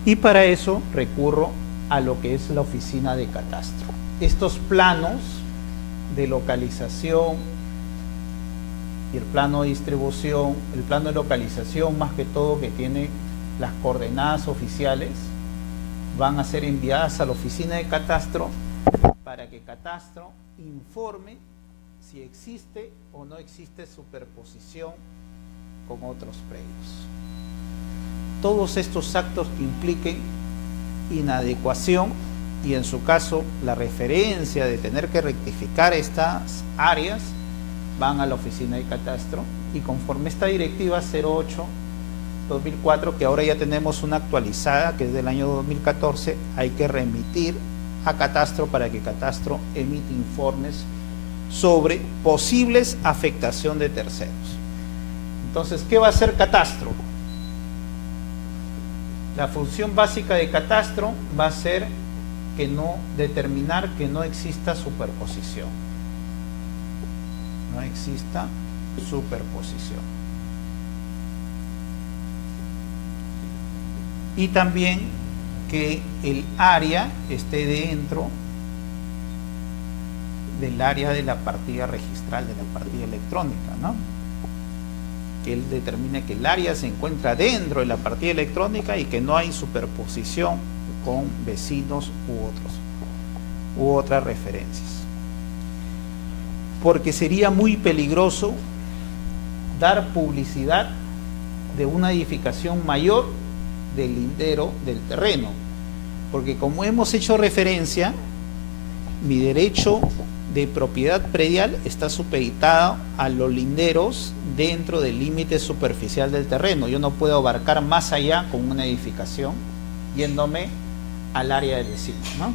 Y para eso recurro a lo que es la oficina de catastro. Estos planos de localización y el plano de distribución, el plano de localización más que todo que tiene las coordenadas oficiales, van a ser enviadas a la oficina de catastro para que catastro informe si existe o no existe superposición con otros predios. Todos estos actos que impliquen inadecuación y en su caso la referencia de tener que rectificar estas áreas van a la oficina de catastro y conforme esta directiva 08/2004, que ahora ya tenemos una actualizada que es del año 2014, hay que remitir a catastro para que catastro emite informes sobre posibles afectación de terceros. Entonces, ¿qué va a hacer catastro? La función básica de catastro va a ser determinar que no exista superposición. No exista superposición. Y también que el área esté dentro del área de la partida registral, de la partida electrónica, ¿no? Que él determine que el área se encuentra dentro de la partida electrónica y que no hay superposición con vecinos u otras referencias. Porque sería muy peligroso dar publicidad de una edificación mayor del lindero del terreno, porque como hemos hecho referencia, mi derecho de propiedad predial está supeditado a los linderos dentro del límite superficial del terreno. Yo no puedo abarcar más allá con una edificación yéndome al área del vecino, ¿no?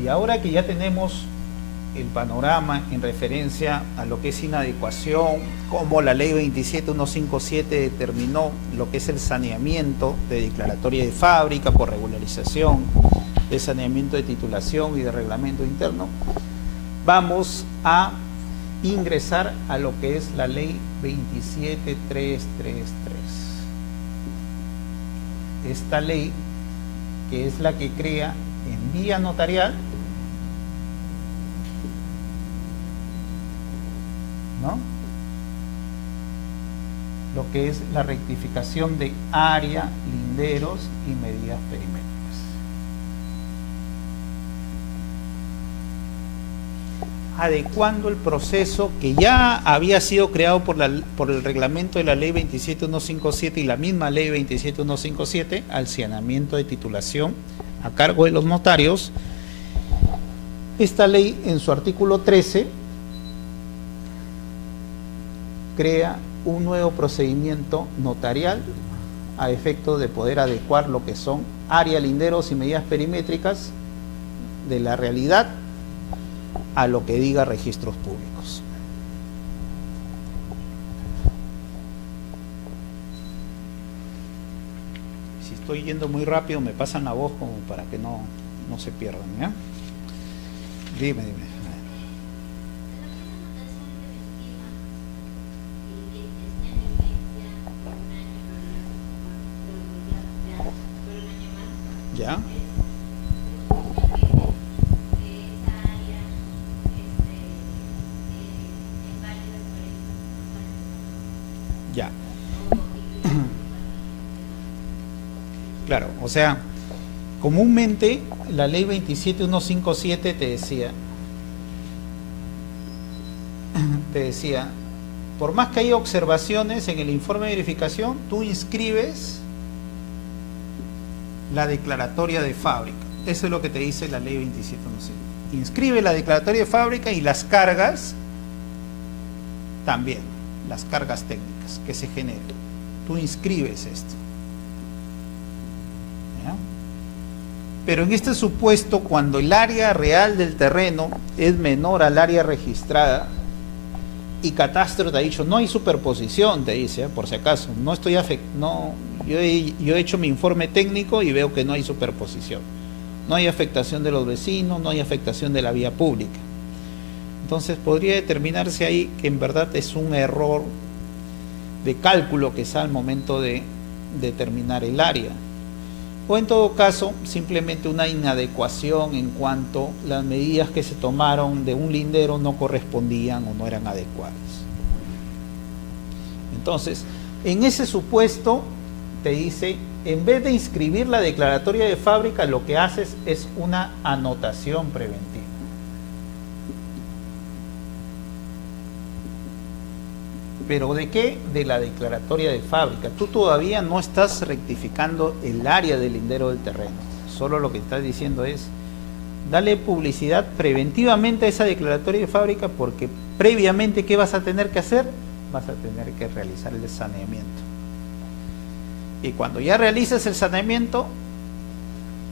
Y ahora que ya tenemos el panorama en referencia a lo que es inadecuación, como la ley 27157 determinó lo que es el saneamiento de declaratoria de fábrica por regularización, de saneamiento de titulación y de reglamento interno, vamos a ingresar a lo que es la ley 27333. Esta ley, que es la que crea en vía notarial, ¿no?, lo que es la rectificación de área, linderos y medidas perimétricas. Adecuando el proceso que ya había sido creado por el reglamento de la ley 27157 y la misma ley 27157 al saneamiento de titulación a cargo de los notarios. Esta ley en su artículo 13 crea un nuevo procedimiento notarial a efecto de poder adecuar lo que son área, linderos y medidas perimétricas de la realidad a lo que diga registros públicos. estoy yendo muy rápido, me pasan la voz como para que no se pierdan, ¿ya? Dime. ¿Ya? Ya. Claro, o sea, comúnmente la ley 27157 te decía, por más que haya observaciones en el informe de verificación, tú inscribes la declaratoria de fábrica. Eso es lo que te dice la ley 27157. Inscribe la declaratoria de fábrica y las cargas también, las cargas técnicas que se generan. Tú inscribes esto. ¿Ya? Pero en este supuesto, cuando el área real del terreno es menor al área registrada, y Catastro te ha dicho, no hay superposición, te dice, por si acaso, yo he hecho mi informe técnico y veo que no hay superposición, no hay afectación de los vecinos, no hay afectación de la vía pública. Entonces podría determinarse ahí que en verdad es un error de cálculo que está al momento de determinar el área, o en todo caso simplemente una inadecuación en cuanto las medidas que se tomaron de un lindero no correspondían o no eran adecuadas. Entonces, en ese supuesto te dice, en vez de inscribir la declaratoria de fábrica, lo que haces es una anotación preventiva. ¿Pero de qué? De la declaratoria de fábrica. Tú todavía no estás rectificando el área del lindero del terreno. Solo lo que estás diciendo es, dale publicidad preventivamente a esa declaratoria de fábrica, porque previamente, ¿qué vas a tener que hacer? Vas a tener que realizar el saneamiento. Y cuando ya realices el saneamiento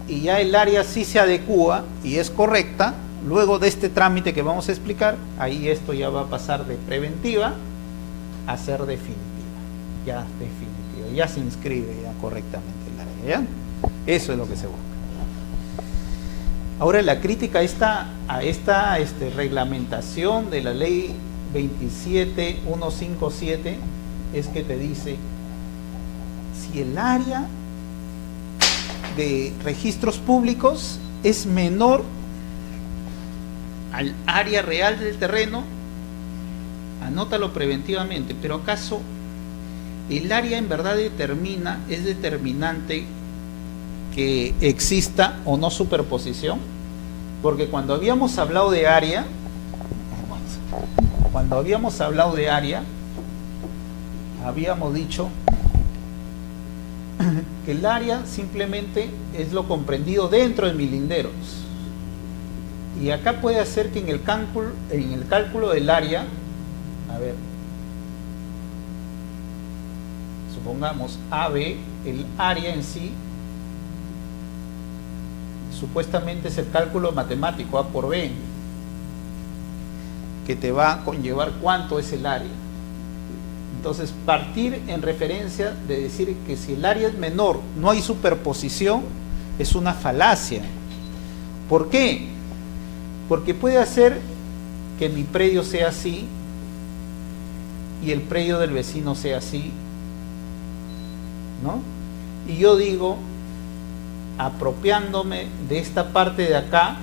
y ya el área sí se adecúa y es correcta, luego de este trámite que vamos a explicar, ahí esto ya va a pasar de preventiva a ser definitiva, ya se inscribe ya correctamente el área, ¿ya? Eso es lo que se busca. Ahora, la crítica a esta reglamentación de la ley 27157 es que te dice, si el área de registros públicos es menor al área real del terreno, anótalo preventivamente. Pero ¿acaso el área en verdad es determinante que exista o no superposición? Porque cuando habíamos hablado de área, habíamos dicho que el área simplemente es lo comprendido dentro de mis linderos. Y acá puede hacer que en el cálculo del área, a ver, supongamos AB, el área en sí, supuestamente es el cálculo matemático A por B, que te va a conllevar cuánto es el área. Entonces, partir en referencia de decir que si el área es menor, no hay superposición, es una falacia. ¿Por qué? Porque puede hacer que mi predio sea así y el predio del vecino sea así, ¿no? Y yo digo, apropiándome de esta parte de acá,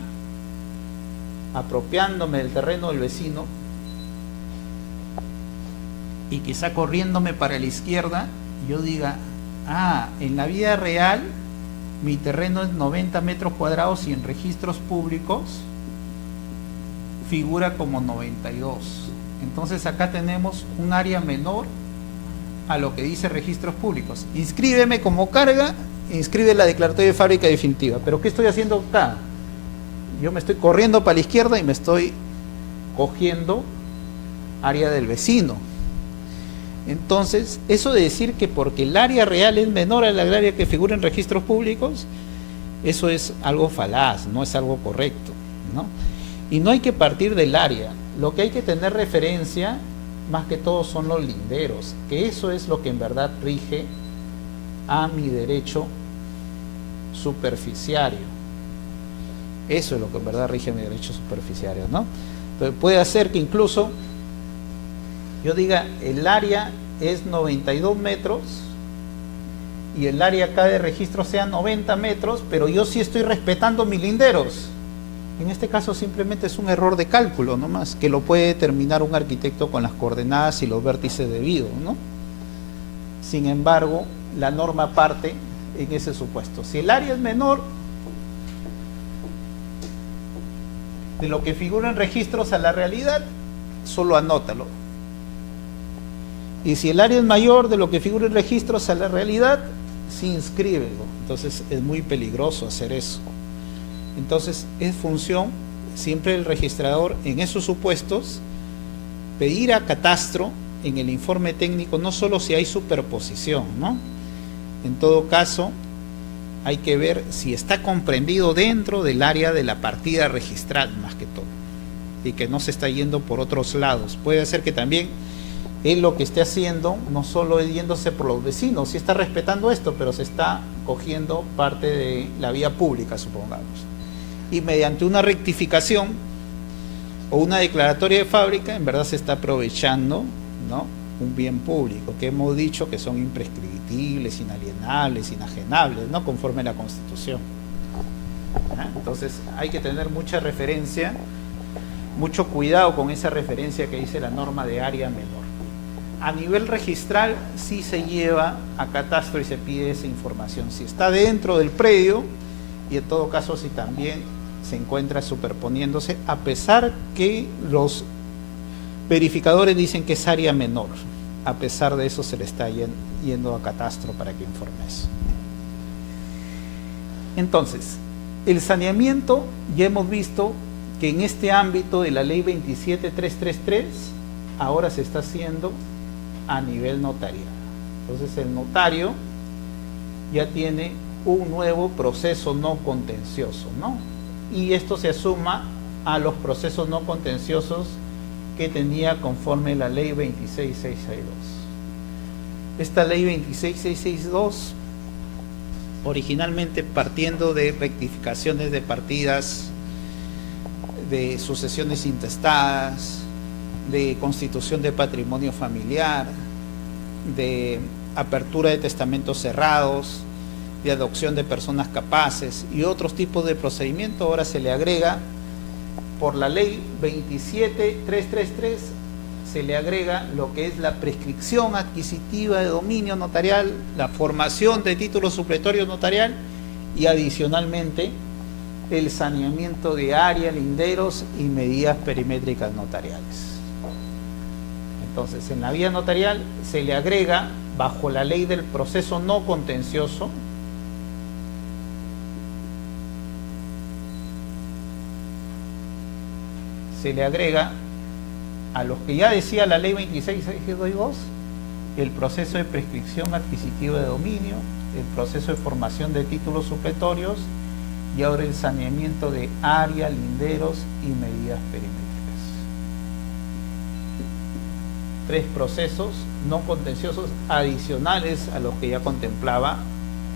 apropiándome del terreno del vecino, y quizá corriéndome para la izquierda, yo diga, en la vida real mi terreno es 90 metros cuadrados y en registros públicos figura como 92. Entonces acá tenemos un área menor a lo que dice registros públicos. Inscríbeme como carga, inscribe la declaratoria de fábrica definitiva. Pero ¿qué estoy haciendo acá? Yo me estoy corriendo para la izquierda y me estoy cogiendo área del vecino. Entonces, eso de decir que porque el área real es menor al área que figura en registros públicos, eso es algo falaz, no es algo correcto, ¿no? Y no hay que partir del área. Lo que hay que tener referencia, más que todo, son los linderos, que eso es lo que en verdad rige a mi derecho superficiario. Eso es lo que en verdad rige mi derecho superficiario, ¿no? Entonces puede hacer que incluso yo diga el área es 92 metros y el área acá de registro sea 90 metros, pero yo sí estoy respetando mis linderos. En este caso simplemente es un error de cálculo nomás, que lo puede determinar un arquitecto con las coordenadas y los vértices debidos, ¿no? Sin embargo, la norma parte en ese supuesto. Si el área es menor de lo que figura en registros a la realidad, solo anótalo. Y si el área es mayor de lo que figura en registros a la realidad, sí inscríbelo. Entonces es muy peligroso hacer eso. Entonces es función siempre el registrador en esos supuestos pedir a catastro en el informe técnico no solo si hay superposición, ¿no? En todo caso hay que ver si está comprendido dentro del área de la partida registral más que todo y que no se está yendo por otros lados. Puede ser que también él lo que esté haciendo no solo es yéndose por los vecinos, sí está respetando esto, pero se está cogiendo parte de la vía pública, supongamos. Y mediante una rectificación o una declaratoria de fábrica, en verdad se está aprovechando, ¿no?, un bien público, que hemos dicho que son imprescriptibles, inalienables, inajenables, ¿no?, conforme a la Constitución. Entonces hay que tener mucha referencia, mucho cuidado con esa referencia que dice la norma de área menor. A nivel registral sí se lleva a catastro y se pide esa información, si está dentro del predio y en todo caso si también se encuentra superponiéndose, a pesar que los verificadores dicen que es área menor. A pesar de eso se le está yendo a catastro para que informe eso. Entonces, el saneamiento, ya hemos visto que en este ámbito de la ley 27333 ahora se está haciendo a nivel notarial. Entonces el notario ya tiene un nuevo proceso no contencioso, ¿no? Y esto se asuma a los procesos no contenciosos que tenía conforme la ley 26662. Esta ley 26662, originalmente partiendo de rectificaciones de partidas, de sucesiones intestadas, de constitución de patrimonio familiar, de apertura de testamentos cerrados, de adopción de personas capaces y otros tipos de procedimientos, ahora se le agrega, por la ley 27333, se le agrega lo que es la prescripción adquisitiva de dominio notarial, la formación de título supletorio notarial y adicionalmente el saneamiento de área, linderos y medidas perimétricas notariales. Entonces, en la vía notarial se le agrega, bajo la ley del proceso no contencioso, se le agrega a los que ya decía la ley 26662, el proceso de prescripción adquisitiva de dominio, el proceso de formación de títulos supletorios y ahora el saneamiento de área, linderos y medidas perimétricas. 3 procesos no contenciosos adicionales a los que ya contemplaba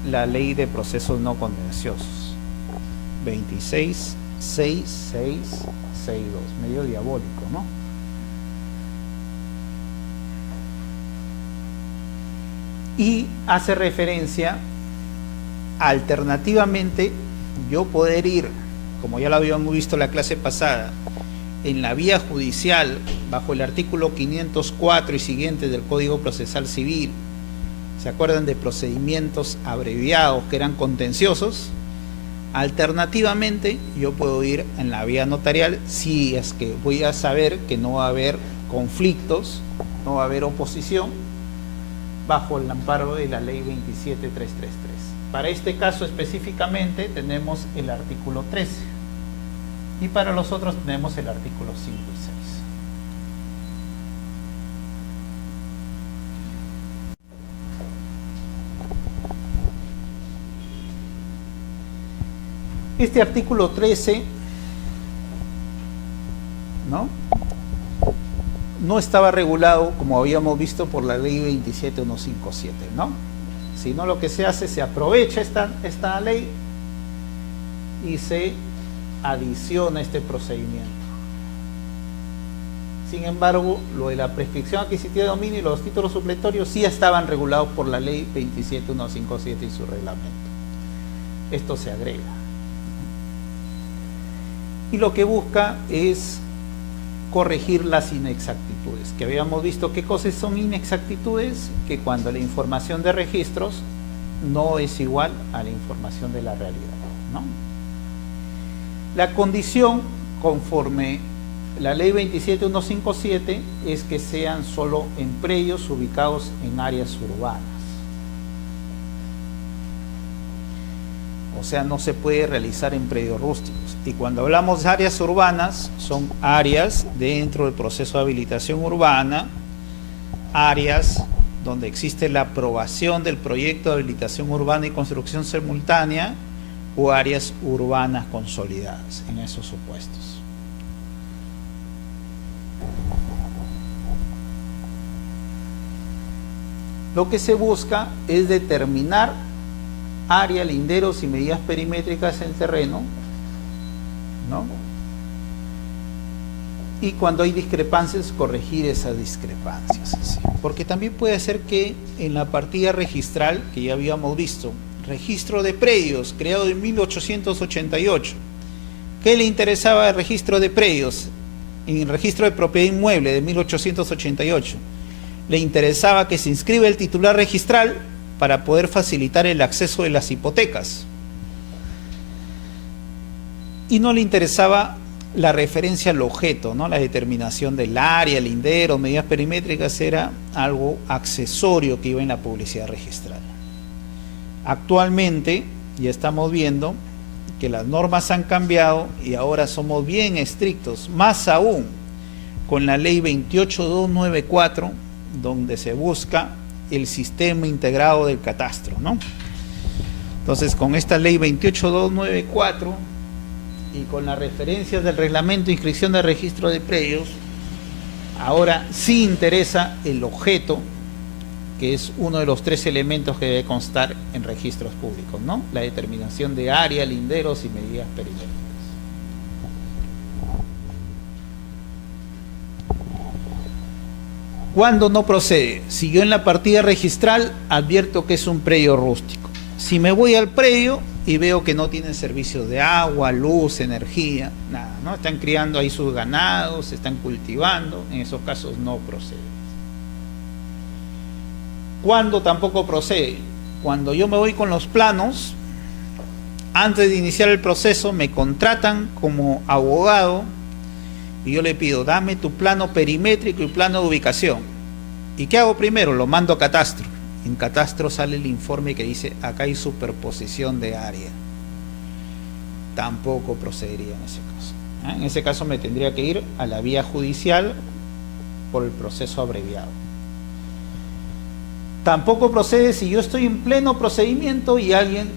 la ley de procesos no contenciosos. 26662, medio diabólico, ¿no? Y hace referencia, alternativamente, yo poder ir, como ya lo habíamos visto en la clase pasada, en la vía judicial, bajo el artículo 504 y siguientes del Código Procesal Civil. ¿Se acuerdan de procedimientos abreviados que eran contenciosos? Alternativamente, yo puedo ir en la vía notarial si es que voy a saber que no va a haber conflictos, no va a haber oposición, bajo el amparo de la ley 27333. Para este caso específicamente tenemos el artículo 13 y para los otros tenemos el artículo 5 y 6. Este artículo 13, no estaba regulado, como habíamos visto, por la ley 27157, ¿no? Sino lo que se hace, se aprovecha esta ley y se adiciona este procedimiento. Sin embargo, lo de la prescripción adquisitiva de dominio y los títulos supletorios sí estaban regulados por la ley 27157 y su reglamento. Esto se agrega. Y lo que busca es corregir las inexactitudes, que habíamos visto. ¿Qué cosas son inexactitudes? Que cuando la información de registros no es igual a la información de la realidad, ¿no? La condición, conforme la ley 27157, es que sean solo en predios ubicados en áreas urbanas. O sea, no se puede realizar en predios rústicos. Y cuando hablamos de áreas urbanas, son áreas dentro del proceso de habilitación urbana, áreas donde existe la aprobación del proyecto de habilitación urbana y construcción simultánea, o áreas urbanas consolidadas, en esos supuestos. Lo que se busca es determinar área, linderos y medidas perimétricas en terreno, ¿no? Y cuando hay discrepancias, corregir esas discrepancias, ¿sí? Porque también puede ser que en la partida registral, que ya habíamos visto, registro de predios, creado en 1888, ¿qué le interesaba el registro de predios? En el registro de propiedad inmueble de 1888, le interesaba que se inscriba el titular registral para poder facilitar el acceso de las hipotecas. Y no le interesaba la referencia al objeto, ¿no? La determinación del área, lindero, medidas perimétricas era algo accesorio que iba en la publicidad registral. Actualmente ya estamos viendo que las normas han cambiado y ahora somos bien estrictos, más aún con la ley 28294, donde se busca el sistema integrado del catastro, ¿no? Entonces, con esta ley 28294 y con las referencias del reglamento de inscripción de registro de predios, ahora sí interesa el objeto, que es uno de los 3 elementos que debe constar en registros públicos, ¿no? La determinación de área, linderos y medidas perimétricas. ¿Cuándo no procede? Si yo en la partida registral advierto que es un predio rústico. Si me voy al predio y veo que no tienen servicios de agua, luz, energía, nada, ¿no? Están criando ahí sus ganados, se están cultivando, en esos casos no procede. ¿Cuándo tampoco procede? Cuando yo me voy con los planos, antes de iniciar el proceso me contratan como abogado y yo le pido, dame tu plano perimétrico y plano de ubicación. ¿Y qué hago primero? Lo mando a catastro. En catastro sale el informe que dice, acá hay superposición de área. Tampoco procedería en ese caso. En ese caso me tendría que ir a la vía judicial por el proceso abreviado. Tampoco procede si yo estoy en pleno procedimiento y alguien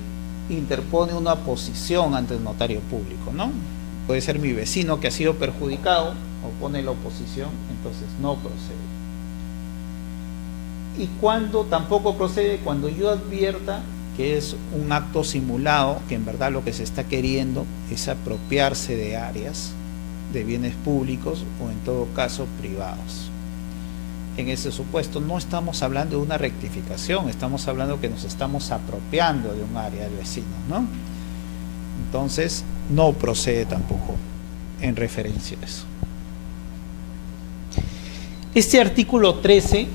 interpone una oposición ante el notario público, ¿no? Puede ser mi vecino que ha sido perjudicado, opone la oposición, entonces no procede. Y cuando tampoco procede, cuando yo advierta que es un acto simulado, que en verdad lo que se está queriendo es apropiarse de áreas, de bienes públicos o en todo caso privados. En ese supuesto no estamos hablando de una rectificación, estamos hablando que nos estamos apropiando de un área del vecino, ¿no? Entonces no procede tampoco en referencia a eso. Este artículo 13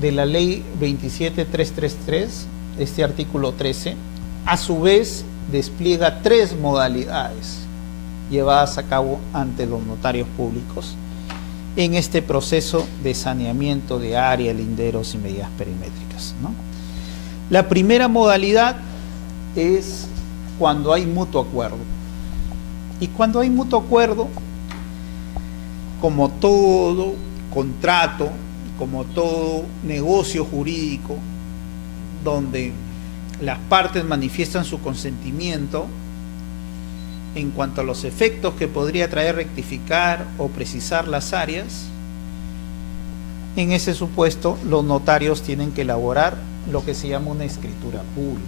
de la ley 27333, este artículo 13, a su vez despliega 3 modalidades llevadas a cabo ante los notarios públicos en este proceso de saneamiento de área, linderos y medidas perimétricas, ¿no? La primera modalidad es cuando hay mutuo acuerdo. Y cuando hay mutuo acuerdo, como todo contrato, como todo negocio jurídico, donde las partes manifiestan su consentimiento en cuanto a los efectos que podría traer rectificar o precisar las áreas, en ese supuesto los notarios tienen que elaborar lo que se llama una escritura pública.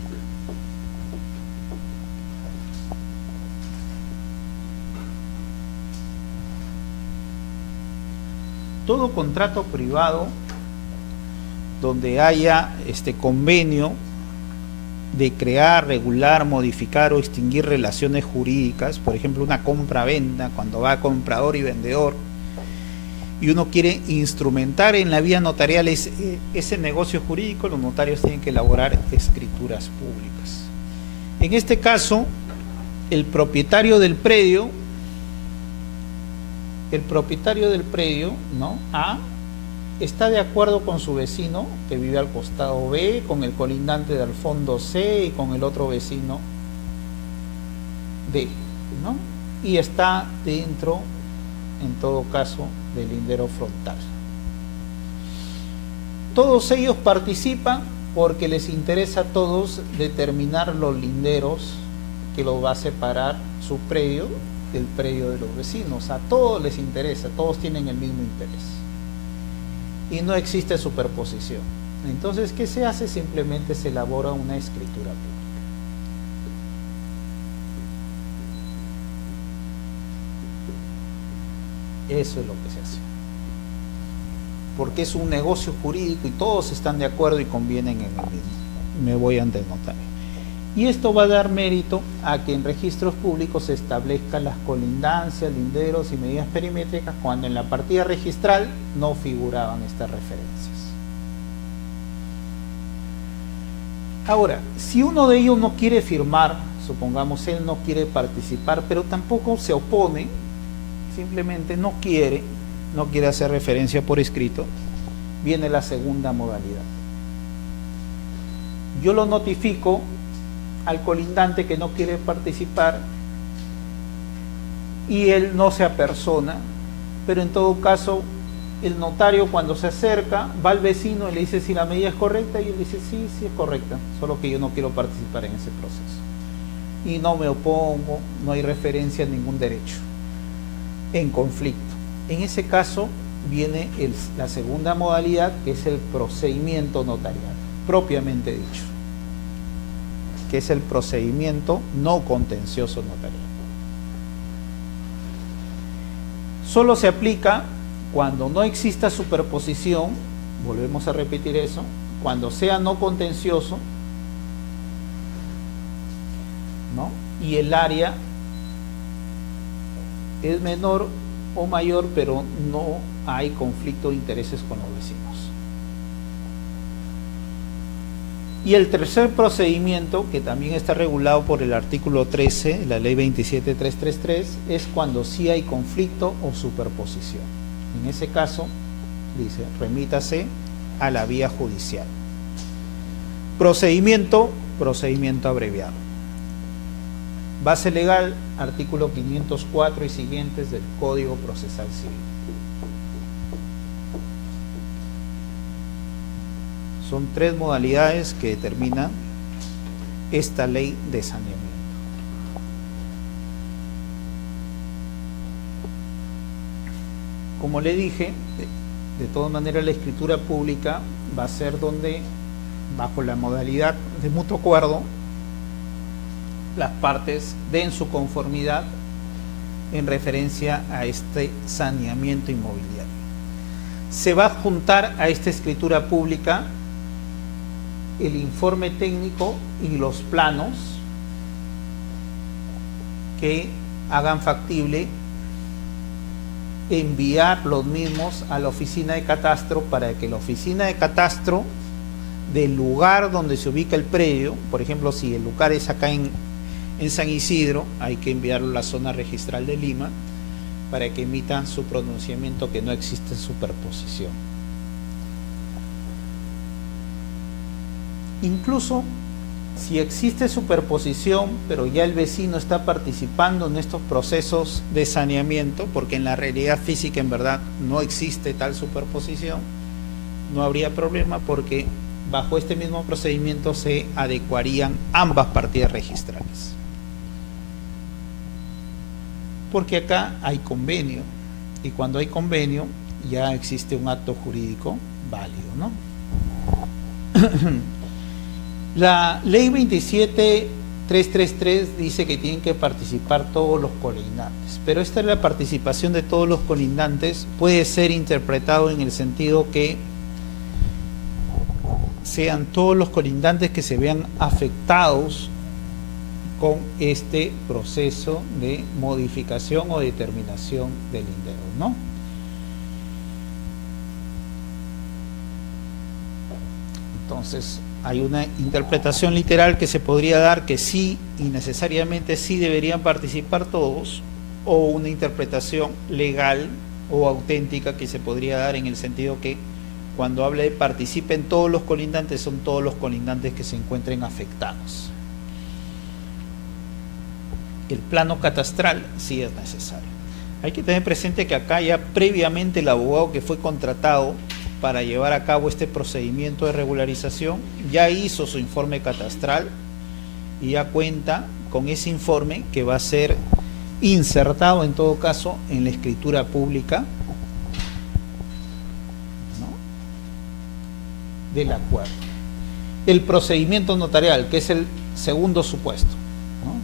todo contrato privado donde haya convenio de crear, regular, modificar o extinguir relaciones jurídicas, por ejemplo una compra-venta, cuando va comprador y vendedor, y uno quiere instrumentar en la vía notarial ese negocio jurídico, los notarios tienen que elaborar escrituras públicas. En este caso, el propietario del predio, ¿no? A, está de acuerdo con su vecino que vive al costado B, con el colindante del fondo C y con el otro vecino D, ¿no? Y está dentro, en todo caso, del lindero frontal. Todos ellos participan porque les interesa a todos determinar los linderos que los va a separar su predio del predio de los vecinos. A todos les interesa, todos tienen el mismo interés. Y no existe superposición. Entonces, ¿qué se hace? Simplemente se elabora una escritura pública. Eso es lo que se hace. Porque es un negocio jurídico y todos están de acuerdo y convienen en el mismo. Me voy ante el notario. Y esto va a dar mérito a que en registros públicos se establezcan las colindancias, linderos y medidas perimétricas cuando en la partida registral no figuraban estas referencias. Ahora, si uno de ellos no quiere firmar, supongamos él no quiere participar, pero tampoco se opone, simplemente no quiere hacer referencia por escrito, viene la segunda modalidad. Yo lo notifico al colindante que no quiere participar y él no se apersona, pero en todo caso el notario cuando se acerca va al vecino y le dice si la medida es correcta y él dice sí es correcta, solo que yo no quiero participar en ese proceso y no me opongo, no hay referencia a ningún derecho en conflicto. En ese caso viene la segunda modalidad, que es el procedimiento notarial propiamente dicho, que es el procedimiento no contencioso notarial. Solo se aplica cuando no exista superposición, volvemos a repetir eso, cuando sea no contencioso, ¿no? Y el área es menor o mayor, pero no hay conflicto de intereses con los vecinos. Y el tercer procedimiento, que también está regulado por el artículo 13 de la ley 27333, es cuando sí hay conflicto o superposición. En ese caso, dice, remítase a la vía judicial. Procedimiento abreviado. Base legal, artículo 504 y siguientes del Código Procesal Civil. Son 3 modalidades que determina esta ley de saneamiento. Como le dije, de todas maneras la escritura pública va a ser donde, bajo la modalidad de mutuo acuerdo, las partes den su conformidad en referencia a este saneamiento inmobiliario. Se va a juntar a esta escritura pública el informe técnico y los planos que hagan factible enviar los mismos a la oficina de catastro para que la oficina de catastro del lugar donde se ubica el predio, por ejemplo, si el lugar es acá en San Isidro, hay que enviarlo a la zona registral de Lima para que emitan su pronunciamiento que no existe superposición. Incluso si existe superposición, pero ya el vecino está participando en estos procesos de saneamiento, porque en la realidad física en verdad no existe tal superposición, no habría problema porque bajo este mismo procedimiento se adecuarían ambas partidas registrales. Porque acá hay convenio, y cuando hay convenio ya existe un acto jurídico válido, ¿no? La ley 27 333 dice que tienen que participar todos los colindantes, pero esta es la participación de todos los colindantes, puede ser interpretado en el sentido que sean todos los colindantes que se vean afectados con este proceso de modificación o determinación del lindero, ¿no? Entonces, hay una interpretación literal que se podría dar que sí y necesariamente sí deberían participar todos, o una interpretación legal o auténtica que se podría dar en el sentido que cuando habla de participen todos los colindantes, son todos los colindantes que se encuentren afectados. El plano catastral sí es necesario. Hay que tener presente que acá ya previamente el abogado que fue contratado para llevar a cabo este procedimiento de regularización ya hizo su informe catastral y ya cuenta con ese informe que va a ser insertado en todo caso en la escritura pública, ¿no?, del acuerdo. El procedimiento notarial, que es el segundo supuesto, ¿no?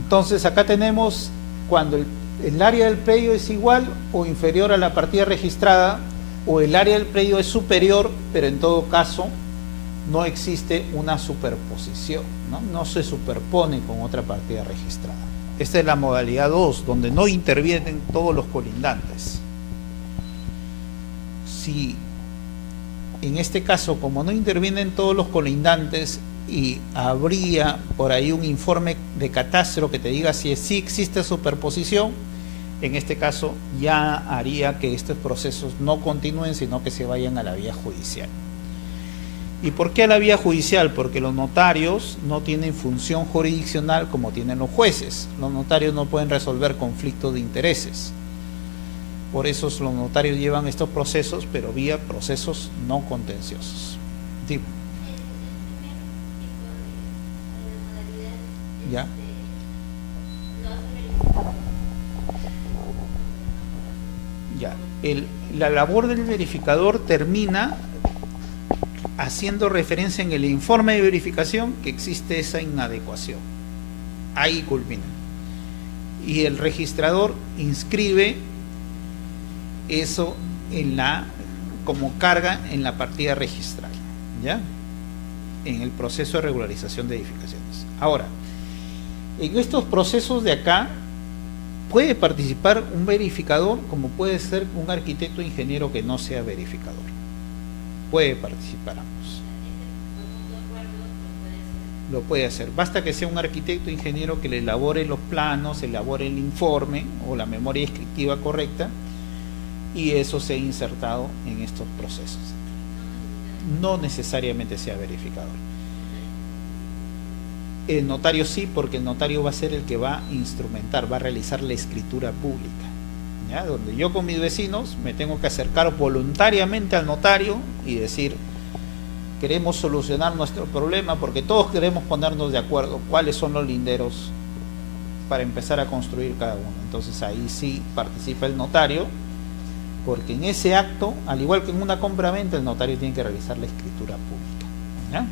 Entonces acá tenemos cuando el área del predio es igual o inferior a la partida registrada, o el área del predio es superior, pero en todo caso no existe una superposición, ¿no? No se superpone con otra partida registrada. Esta es la modalidad 2, donde no intervienen todos los colindantes. Si en este caso, como no intervienen todos los colindantes y habría por ahí un informe de catastro que te diga si sí existe superposición, en este caso ya haría que estos procesos no continúen, sino que se vayan a la vía judicial. ¿Y por qué a la vía judicial? Porque los notarios no tienen función jurisdiccional como tienen los jueces. Los notarios no pueden resolver conflictos de intereses. Por eso los notarios llevan estos procesos, pero vía procesos no contenciosos. Dime. ¿Ya? Ya. La labor del verificador termina haciendo referencia en el informe de verificación que existe esa inadecuación. Ahí culmina. Y el registrador inscribe eso como carga en la partida registral, ¿ya?, en el proceso de regularización de edificaciones. Ahora, en estos procesos de acá puede participar un verificador, como puede ser un arquitecto o ingeniero que no sea verificador. Puede participar ambos. Lo puede hacer. Basta que sea un arquitecto o ingeniero que le elabore los planos, elabore el informe o la memoria descriptiva correcta, y eso se ha insertado en estos procesos. No necesariamente sea verificador. El notario sí, porque el notario va a ser el que va a instrumentar, va a realizar la escritura pública, ¿ya?, donde yo con mis vecinos me tengo que acercar voluntariamente al notario y decir, queremos solucionar nuestro problema porque todos queremos ponernos de acuerdo cuáles son los linderos para empezar a construir cada uno. Entonces ahí sí participa el notario, porque en ese acto, al igual que en una compraventa, el notario tiene que realizar la escritura pública, ¿ya?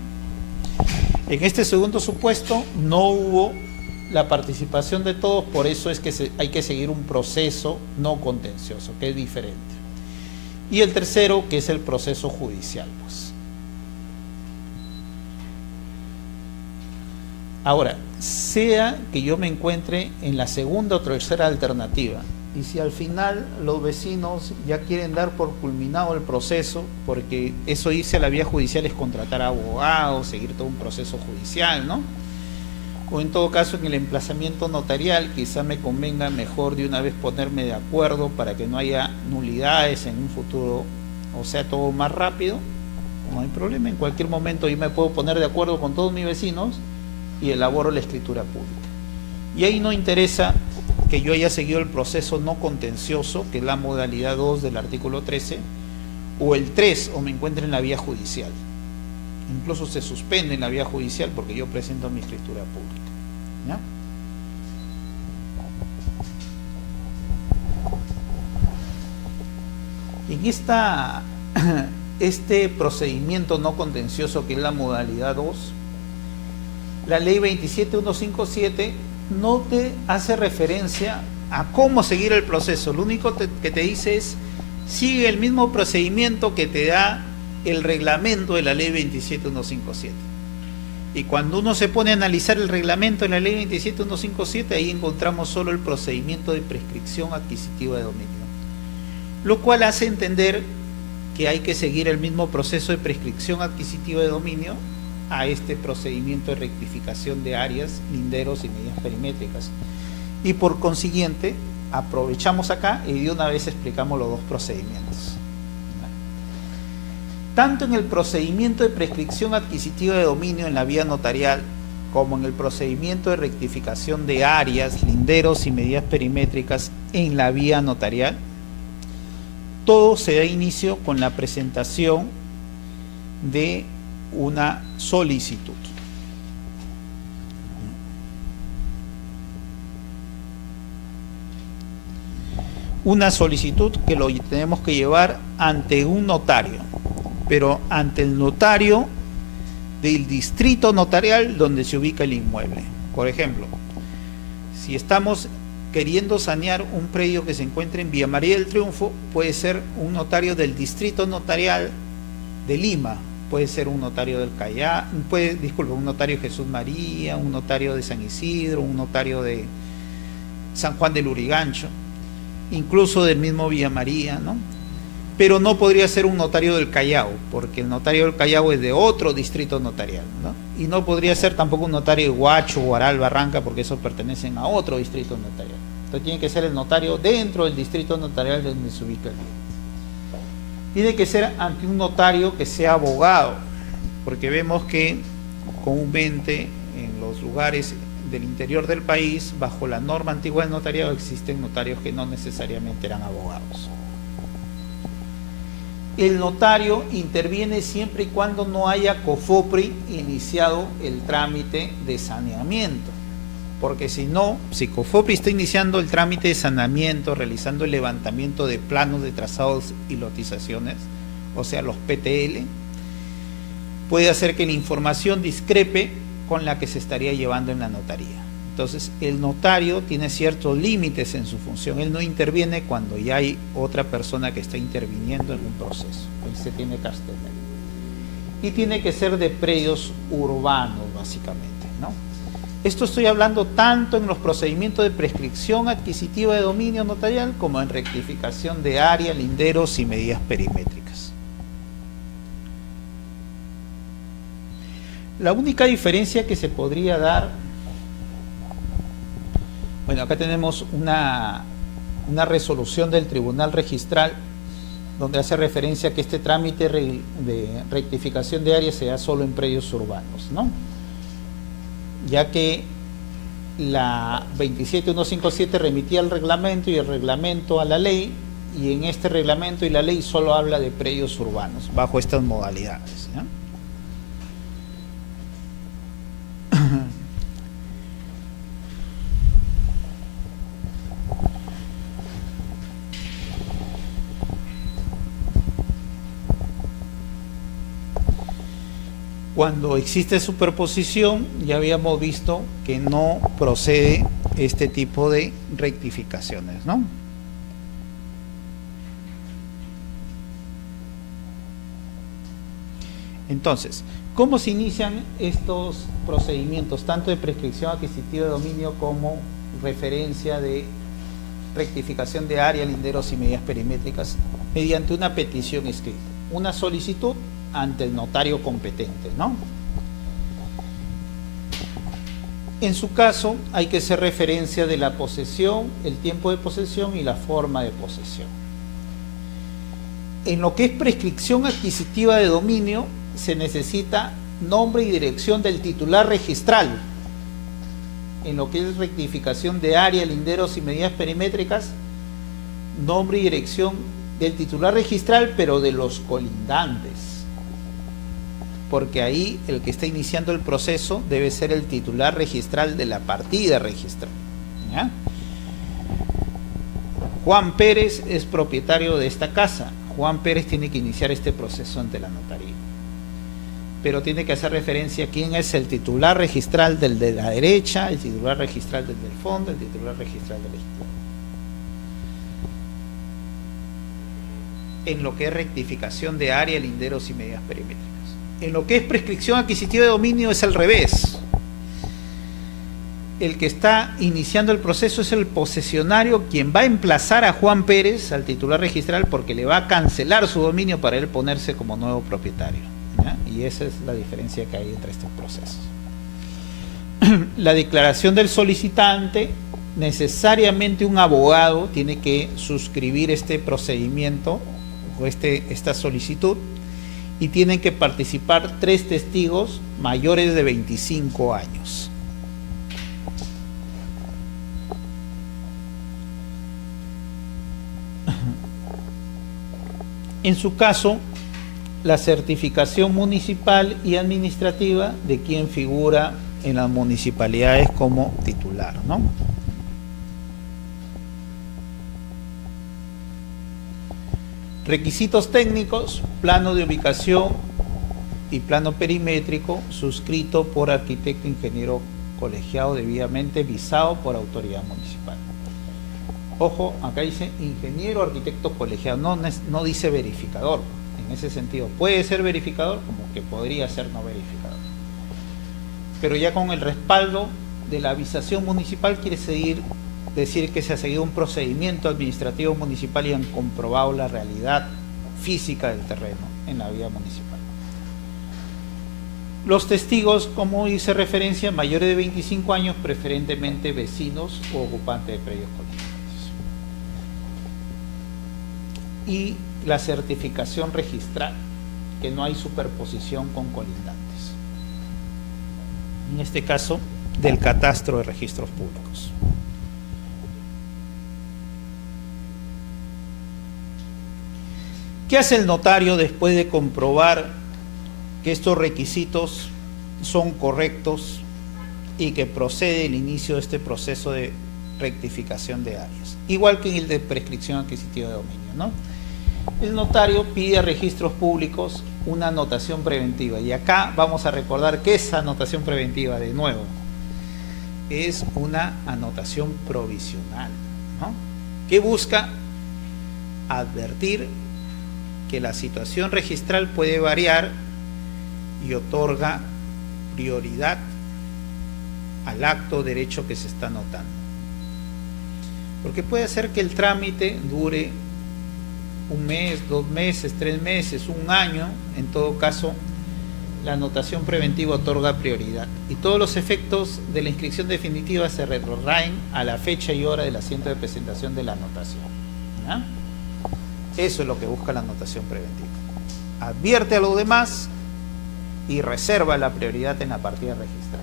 En este segundo supuesto no hubo la participación de todos, por eso es que hay que seguir un proceso no contencioso, que es diferente. Y el tercero, que es el proceso judicial, pues. Ahora, sea que yo me encuentre en la segunda o tercera alternativa, y si al final los vecinos ya quieren dar por culminado el proceso, porque eso irse a la vía judicial es contratar abogados, seguir todo un proceso judicial, ¿no? O en todo caso en el emplazamiento notarial quizá me convenga mejor de una vez ponerme de acuerdo para que no haya nulidades en un futuro, o sea, todo más rápido. No hay problema, en cualquier momento yo me puedo poner de acuerdo con todos mis vecinos y elaboro la escritura pública. Y ahí no interesa que yo haya seguido el proceso no contencioso, que es la modalidad 2 del artículo 13, o el 3, o me encuentre en la vía judicial. Incluso se suspende en la vía judicial porque yo presento mi escritura pública, ¿ya? En este procedimiento no contencioso, que es la modalidad 2, la ley 27157 no te hace referencia a cómo seguir el proceso. Lo único que te dice es, sigue el mismo procedimiento que te da el reglamento de la ley 27157. Y cuando uno se pone a analizar el reglamento de la ley 27157, ahí encontramos solo el procedimiento de prescripción adquisitiva de dominio, lo cual hace entender que hay que seguir el mismo proceso de prescripción adquisitiva de dominio a este procedimiento de rectificación de áreas, linderos y medidas perimétricas. Y por consiguiente, aprovechamos acá y de una vez explicamos los dos procedimientos. Tanto en el procedimiento de prescripción adquisitiva de dominio en la vía notarial, como en el procedimiento de rectificación de áreas, linderos y medidas perimétricas en la vía notarial, todo se da inicio con la presentación de una solicitud. Una solicitud que lo tenemos que llevar ante un notario, pero ante el notario del distrito notarial donde se ubica el inmueble. Por ejemplo, si estamos queriendo sanear un predio que se encuentra en Villa María del Triunfo, puede ser un notario del distrito notarial de Lima, puede ser un notario del Callao, un notario de Jesús María, un notario de San Isidro, un notario de San Juan del Lurigancho, incluso del mismo Villa María, ¿no? Pero no podría ser un notario del Callao, porque el notario del Callao es de otro distrito notarial, ¿no? Y no podría ser tampoco un notario de Huacho, Huaral, Barranca, porque esos pertenecen a otro distrito notarial. Entonces tiene que ser el notario dentro del distrito notarial donde se ubica el bien. Tiene que ser ante un notario que sea abogado, porque vemos que comúnmente en los lugares del interior del país, bajo la norma antigua del notariado, existen notarios que no necesariamente eran abogados. El notario interviene siempre y cuando no haya COFOPRI iniciado el trámite de saneamiento, porque si no, si COFOPRI está iniciando el trámite de saneamiento, realizando el levantamiento de planos de trazados y lotizaciones, o sea, los PTL, puede hacer que la información discrepe con la que se estaría llevando en la notaría. Entonces, el notario tiene ciertos límites en su función. Él no interviene cuando ya hay otra persona que está interviniendo en un proceso. Él se tiene que abstener. Y tiene que ser de predios urbanos, básicamente, ¿no? Esto estoy hablando tanto en los procedimientos de prescripción adquisitiva de dominio notarial como en rectificación de área, linderos y medidas perimétricas. La única diferencia que se podría dar, bueno, acá tenemos una resolución del Tribunal Registral donde hace referencia a que este trámite de rectificación de área se da solo en predios urbanos, ¿no? Ya que la 27157 remitía al reglamento y el reglamento a la ley, y en este reglamento y la ley solo habla de predios urbanos bajo estas modalidades, ¿no? Cuando existe superposición, ya habíamos visto que no procede este tipo de rectificaciones, ¿no? Entonces, ¿cómo se inician estos procedimientos, tanto de prescripción adquisitiva de dominio como referencia de rectificación de área, linderos y medidas perimétricas? Mediante una petición escrita, una solicitud ante el notario competente, ¿no? En su caso, hay que hacer referencia de la posesión, el tiempo de posesión y la forma de posesión. En lo que es prescripción adquisitiva de dominio, se necesita nombre y dirección del titular registral. En lo que es rectificación de área, linderos y medidas perimétricas, nombre y dirección del titular registral, pero de los colindantes, porque ahí el que está iniciando el proceso debe ser el titular registral de la partida registral, ¿ya? Juan Pérez es propietario de esta casa. Juan Pérez tiene que iniciar este proceso ante la notaría. pero tiene que hacer referencia a quién es el titular registral del de la derecha, el titular registral del fondo, el titular registral de la izquierda. En lo que es rectificación de área, linderos y medidas perimétricas. En lo que es prescripción adquisitiva de dominio es al revés. El que está iniciando el proceso es el posesionario, quien va a emplazar a Juan Pérez, al titular registral, porque le va a cancelar su dominio para él ponerse como nuevo propietario, ¿ya? Y esa es la diferencia que hay entre estos procesos. La declaración del solicitante, necesariamente un abogado tiene que suscribir este procedimiento o esta solicitud, y tienen que participar 3 testigos mayores de 25 años. En su caso, la certificación municipal y administrativa de quien figura en las municipalidades como titular, ¿no? Requisitos técnicos: plano de ubicación y plano perimétrico suscrito por arquitecto ingeniero colegiado debidamente visado por autoridad municipal. Ojo, acá dice ingeniero arquitecto colegiado, no dice verificador. En ese sentido, puede ser verificador como que podría ser no verificador. Pero ya con el respaldo de la avisación municipal quiere decir que se ha seguido un procedimiento administrativo municipal y han comprobado la realidad física del terreno en la vía municipal. Los testigos, como dice referencia, mayores de 25 años, preferentemente vecinos o ocupantes de predios colindantes. Y la certificación registral, que no hay superposición con colindantes. En este caso, del catastro de registros públicos. ¿Qué hace el notario después de comprobar que estos requisitos son correctos y que procede el inicio de este proceso de rectificación de áreas? Igual que en el de prescripción adquisitiva de dominio, ¿no? El notario pide a registros públicos una anotación preventiva, y acá vamos a recordar que esa anotación preventiva, de nuevo, es una anotación provisional, ¿no? Que busca advertir que la situación registral puede variar y otorga prioridad al acto o derecho que se está anotando. Porque puede ser que el trámite dure 1 mes, 2 meses, 3 meses, 1 año. En todo caso, la anotación preventiva otorga prioridad. Y todos los efectos de la inscripción definitiva se retrotraen a la fecha y hora del asiento de presentación de la anotación, ¿ya? Eso es lo que busca la anotación preventiva. Advierte a los demás y reserva la prioridad en la partida registral.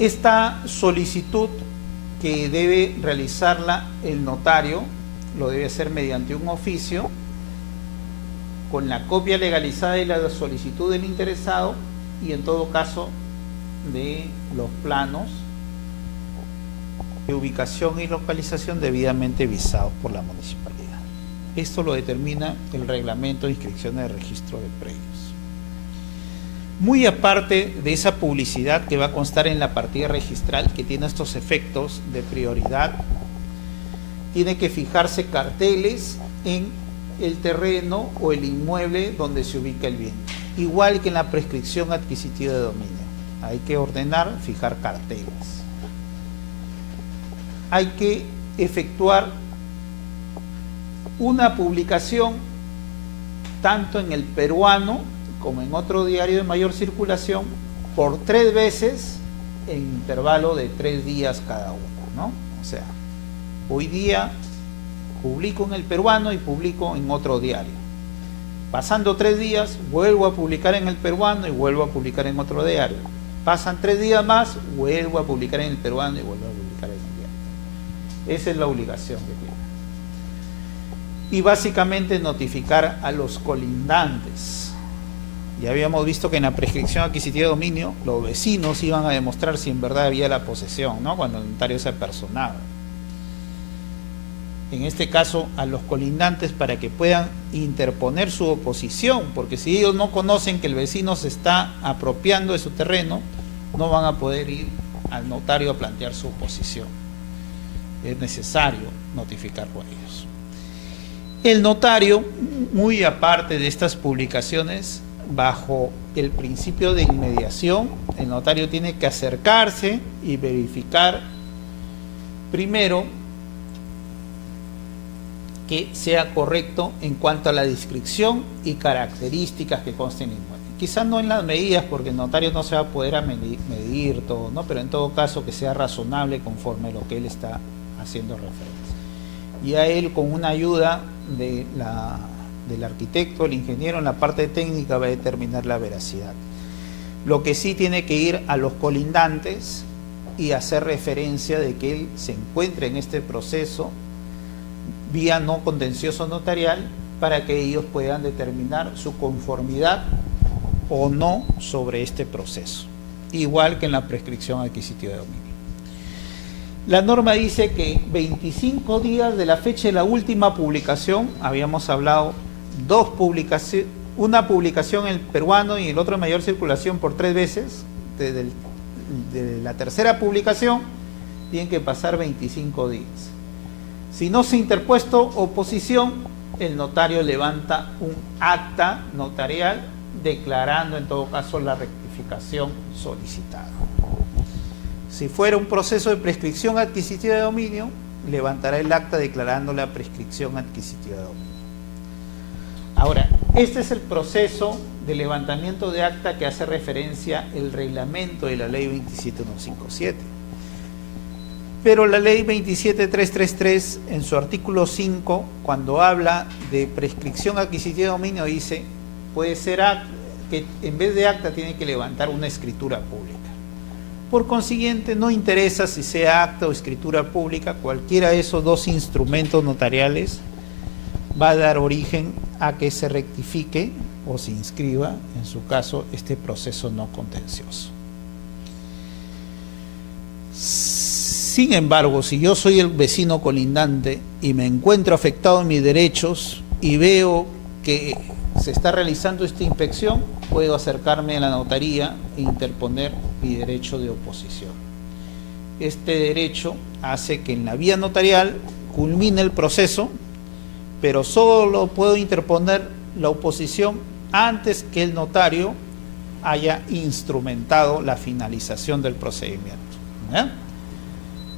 Esta solicitud, que debe realizarla el notario, lo debe hacer mediante un oficio con la copia legalizada de la solicitud del interesado y, en todo caso, de los planos de ubicación y localización debidamente visados por la municipalidad. Esto lo determina el reglamento de inscripciones de registro de predios. Muy aparte de esa publicidad que va a constar en la partida registral, que tiene estos efectos de prioridad, tiene que fijarse carteles en el terreno o el inmueble donde se ubica el bien, igual que en la prescripción adquisitiva de dominio. Hay que ordenar, fijar carteles. Hay que efectuar una publicación tanto en el Peruano como en otro diario de mayor circulación por 3 veces en intervalo de 3 días cada uno, ¿no? O sea, hoy día publico en el Peruano y publico en otro diario. Pasando 3 días, vuelvo a publicar en el Peruano y vuelvo a publicar en otro diario. Pasan 3 días más, vuelvo a publicar en el Peruano y vuelvo a publicar en el diario. Esa es la obligación que tiene. Y básicamente notificar a los colindantes. Ya habíamos visto que en la prescripción adquisitiva de dominio los vecinos iban a demostrar si en verdad había la posesión, ¿no? Cuando el notario se apersonaba. en este caso a los colindantes, para que puedan interponer su oposición, porque si ellos no conocen que el vecino se está apropiando de su terreno, no van a poder ir al notario a plantear su oposición. Es necesario notificarlo a ellos. El notario, muy aparte de estas publicaciones, bajo el principio de inmediación, el notario tiene que acercarse y verificar primero que sea correcto en cuanto a la descripción y características que consten en el inmueble. Quizás no en las medidas, porque el notario no se va a poder medir todo, ¿no? Pero en todo caso que sea razonable conforme a lo que él está haciendo referencia. Y a él, con una ayuda del arquitecto, el ingeniero, en la parte técnica va a determinar la veracidad. Lo que sí tiene que ir a los colindantes y hacer referencia de que él se encuentre en este proceso vía no contencioso notarial, para que ellos puedan determinar su conformidad o no sobre este proceso, igual que en la prescripción adquisitiva de dominio. La norma dice que 25 días de la fecha de la última publicación, habíamos hablado una publicación en el peruano y el otro en mayor circulación por 3 veces, desde la tercera publicación tienen que pasar 25 días. Si no se ha interpuesto oposición, el notario levanta un acta notarial declarando en todo caso la rectificación solicitada. Si fuera un proceso de prescripción adquisitiva de dominio, levantará el acta declarando la prescripción adquisitiva de dominio. Ahora, este es el proceso de levantamiento de acta que hace referencia el reglamento de la ley 27157. Pero la ley 27333, en su artículo 5, cuando habla de prescripción adquisitiva de dominio, dice, puede ser que en vez de acta tiene que levantar una escritura pública. Por consiguiente, no interesa si sea acta o escritura pública, cualquiera de esos dos instrumentos notariales va a dar origen a que se rectifique o se inscriba, en su caso, este proceso no contencioso. Sin embargo, si yo soy el vecino colindante y me encuentro afectado en mis derechos y veo que se está realizando esta inspección, puedo acercarme a la notaría e interponer mi derecho de oposición. Este derecho hace que en la vía notarial culmine el proceso, pero solo puedo interponer la oposición antes que el notario haya instrumentado la finalización del procedimiento.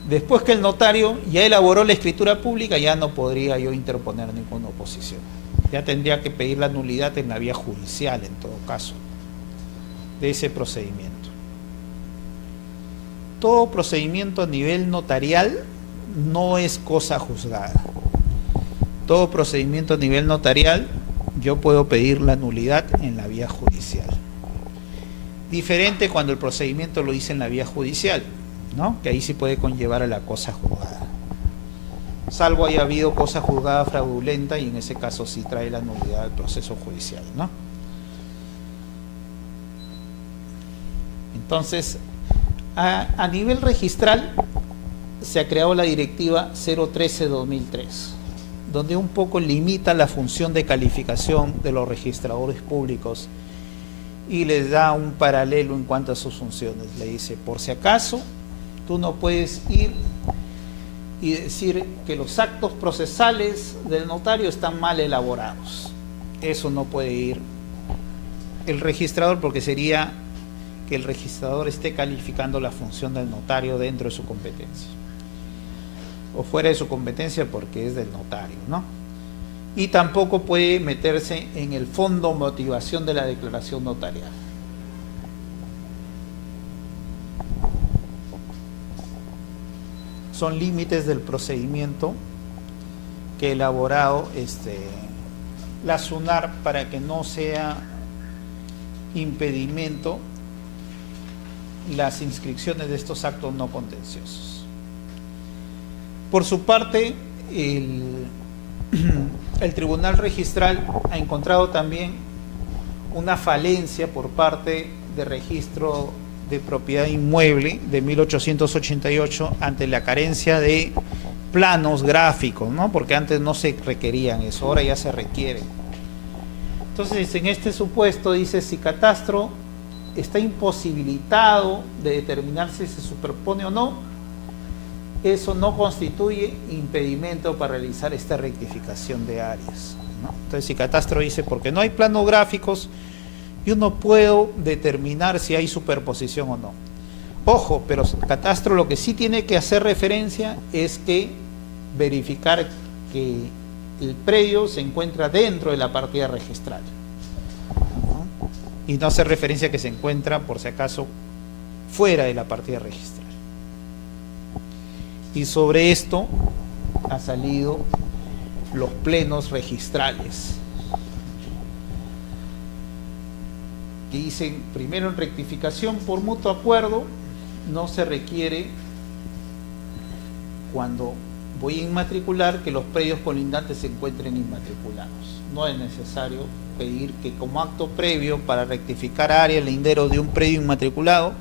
Después que el notario ya elaboró la escritura pública, ya no podría yo interponer ninguna oposición. Ya tendría que pedir la nulidad en la vía judicial, en todo caso, de ese procedimiento. Todo procedimiento a nivel notarial no es cosa juzgada. Todo procedimiento a nivel notarial yo puedo pedir la nulidad en la vía judicial. Diferente cuando el procedimiento lo hice en la vía judicial, ¿no? Que ahí sí puede conllevar a la cosa juzgada. Salvo haya habido cosa juzgada fraudulenta, y en ese caso sí trae la nulidad del proceso judicial, ¿no? Entonces, a nivel registral se ha creado la directiva 013-2003, donde un poco limita la función de calificación de los registradores públicos y les da un paralelo en cuanto a sus funciones. Le dice, por si acaso, tú no puedes ir y decir que los actos procesales del notario están mal elaborados. Eso no puede ir el registrador, porque sería que el registrador esté calificando la función del notario dentro de su competencia, o fuera de su competencia porque es del notario, ¿no? Y tampoco puede meterse en el fondo motivación de la declaración notarial. Son límites del procedimiento que ha elaborado la SUNAR para que no sea impedimento las inscripciones de estos actos no contenciosos. Por su parte, el Tribunal Registral ha encontrado también una falencia por parte de Registro de Propiedad Inmueble de 1888 ante la carencia de planos gráficos, ¿no? Porque antes no se requerían eso, ahora ya se requieren. Entonces, en este supuesto dice, si Catastro está imposibilitado de determinar si se superpone o no, eso no constituye impedimento para realizar esta rectificación de áreas, ¿no? Entonces, si Catastro dice, porque no hay planos gráficos, yo no puedo determinar si hay superposición o no. Ojo, pero Catastro lo que sí tiene que hacer referencia es que verificar que el predio se encuentra dentro de la partida registral, ¿no? Y no hacer referencia que se encuentra, por si acaso, fuera de la partida registral. Y sobre esto ha salido los plenos registrales, que dicen, primero, en rectificación por mutuo acuerdo, no se requiere, cuando voy a inmatricular, que los predios colindantes se encuentren inmatriculados. No es necesario pedir que como acto previo para rectificar área lindero de un predio inmatriculado,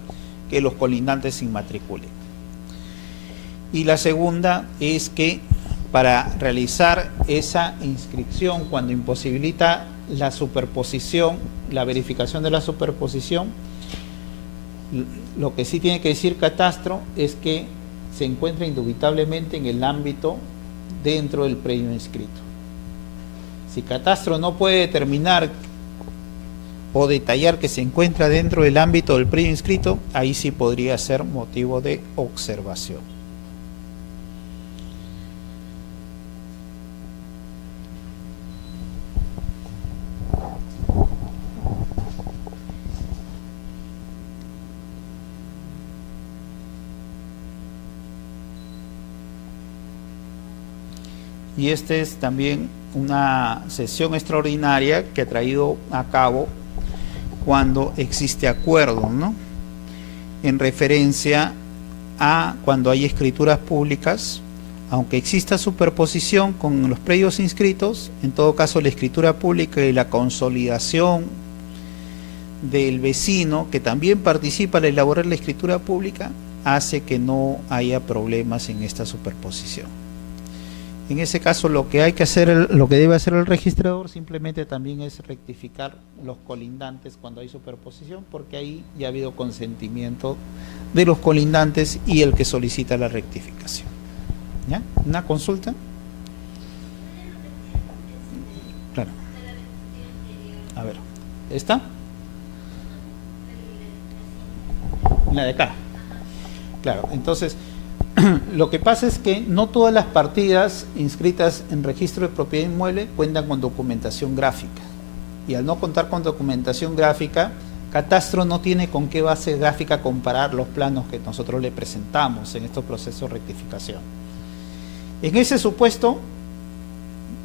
que los colindantes se inmatriculen. Y la segunda es que para realizar esa inscripción, cuando imposibilita la superposición, la verificación de la superposición, lo que sí tiene que decir Catastro es que se encuentra indubitablemente en el ámbito dentro del predio inscrito. Si Catastro no puede determinar o detallar que se encuentra dentro del ámbito del predio inscrito, ahí sí podría ser motivo de observación. Y esta es también una sesión extraordinaria que ha traído a cabo cuando existe acuerdo, ¿no? En referencia a cuando hay escrituras públicas, aunque exista superposición con los predios inscritos, en todo caso la escritura pública y la consolidación del vecino, que también participa al elaborar la escritura pública, hace que no haya problemas en esta superposición. En ese caso, lo que hay que hacer, lo que debe hacer el registrador simplemente también es rectificar los colindantes cuando hay superposición, porque ahí ya ha habido consentimiento de los colindantes y el que solicita la rectificación. ¿Ya? ¿Una consulta? Claro. A ver, ¿esta? La de acá. Claro, entonces, lo que pasa es que no todas las partidas inscritas en registro de propiedad inmueble cuentan con documentación gráfica. Y al no contar con documentación gráfica, Catastro no tiene con qué base gráfica comparar los planos que nosotros le presentamos en estos procesos de rectificación. En ese supuesto,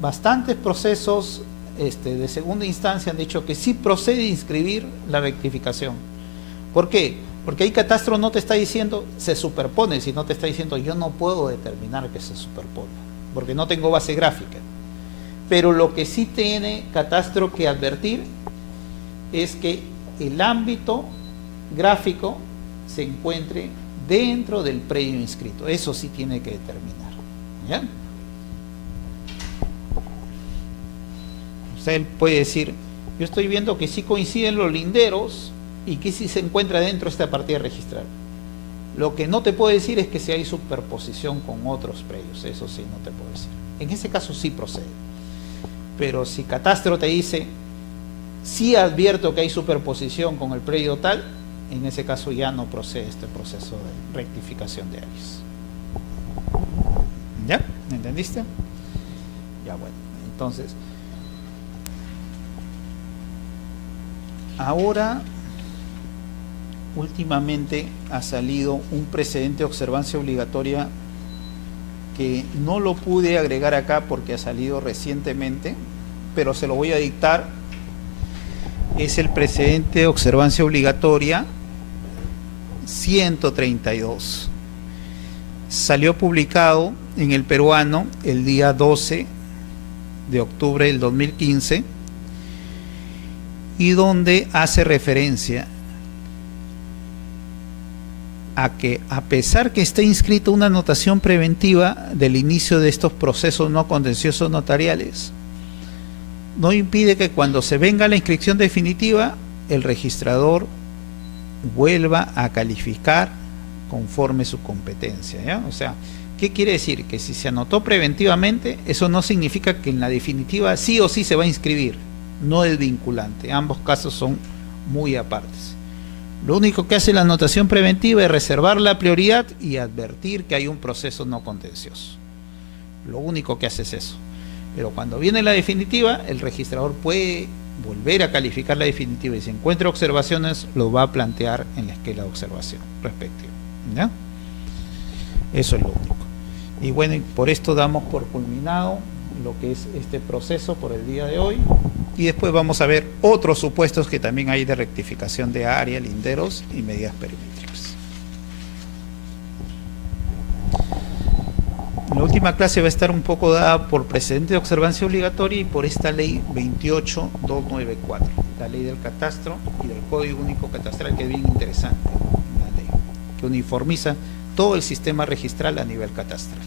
bastantes procesos de segunda instancia han dicho que sí procede inscribir la rectificación. ¿Por qué? Porque ahí Catastro no te está diciendo se superpone, sino te está diciendo yo no puedo determinar que se superpone, porque no tengo base gráfica. Pero lo que sí tiene Catastro que advertir es que el ámbito gráfico se encuentre dentro del predio inscrito. Eso sí tiene que determinar. ¿Ya? O sea, él puede decir, yo estoy viendo que sí coinciden los linderos y que sí se encuentra dentro de esta partida registral. Lo que no te puedo decir es que si hay superposición con otros predios, eso sí no te puedo decir. En ese caso sí procede. Pero si Catastro te dice, sí advierto que hay superposición con el predio tal, en ese caso ya no procede este proceso de rectificación de áreas. ¿Ya? ¿Me entendiste? Ya, bueno, entonces ahora últimamente ha salido un precedente de observancia obligatoria que no lo pude agregar acá porque ha salido recientemente, pero se lo voy a dictar. Es el precedente de observancia obligatoria 132. Salió publicado en El Peruano el día 12 de octubre del 2015 y donde hace referencia a que, a pesar que esté inscrita una anotación preventiva del inicio de estos procesos no contenciosos notariales, no impide que cuando se venga la inscripción definitiva, el registrador vuelva a calificar conforme su competencia, ¿ya? O sea, ¿qué quiere decir? Que si se anotó preventivamente, eso no significa que en la definitiva sí o sí se va a inscribir. No es vinculante. Ambos casos son muy apartes. Lo único que hace la anotación preventiva es reservar la prioridad y advertir que hay un proceso no contencioso. Lo único que hace es eso. Pero cuando viene la definitiva, el registrador puede volver a calificar la definitiva y si encuentra observaciones, lo va a plantear en la esquela de observación respectiva, ¿ya? Eso es lo único. Y bueno, por esto damos por culminado lo que es este proceso por el día de hoy. Y después vamos a ver otros supuestos que también hay de rectificación de área, linderos y medidas perimétricas. La última clase va a estar un poco dada por precedente de observancia obligatoria y por esta ley 28294, la ley del catastro y del Código Único Catastral, que es bien interesante, una ley que uniformiza todo el sistema registral a nivel catastral.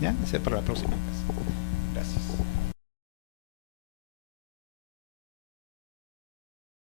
¿Ya? Ese es para la próxima clase.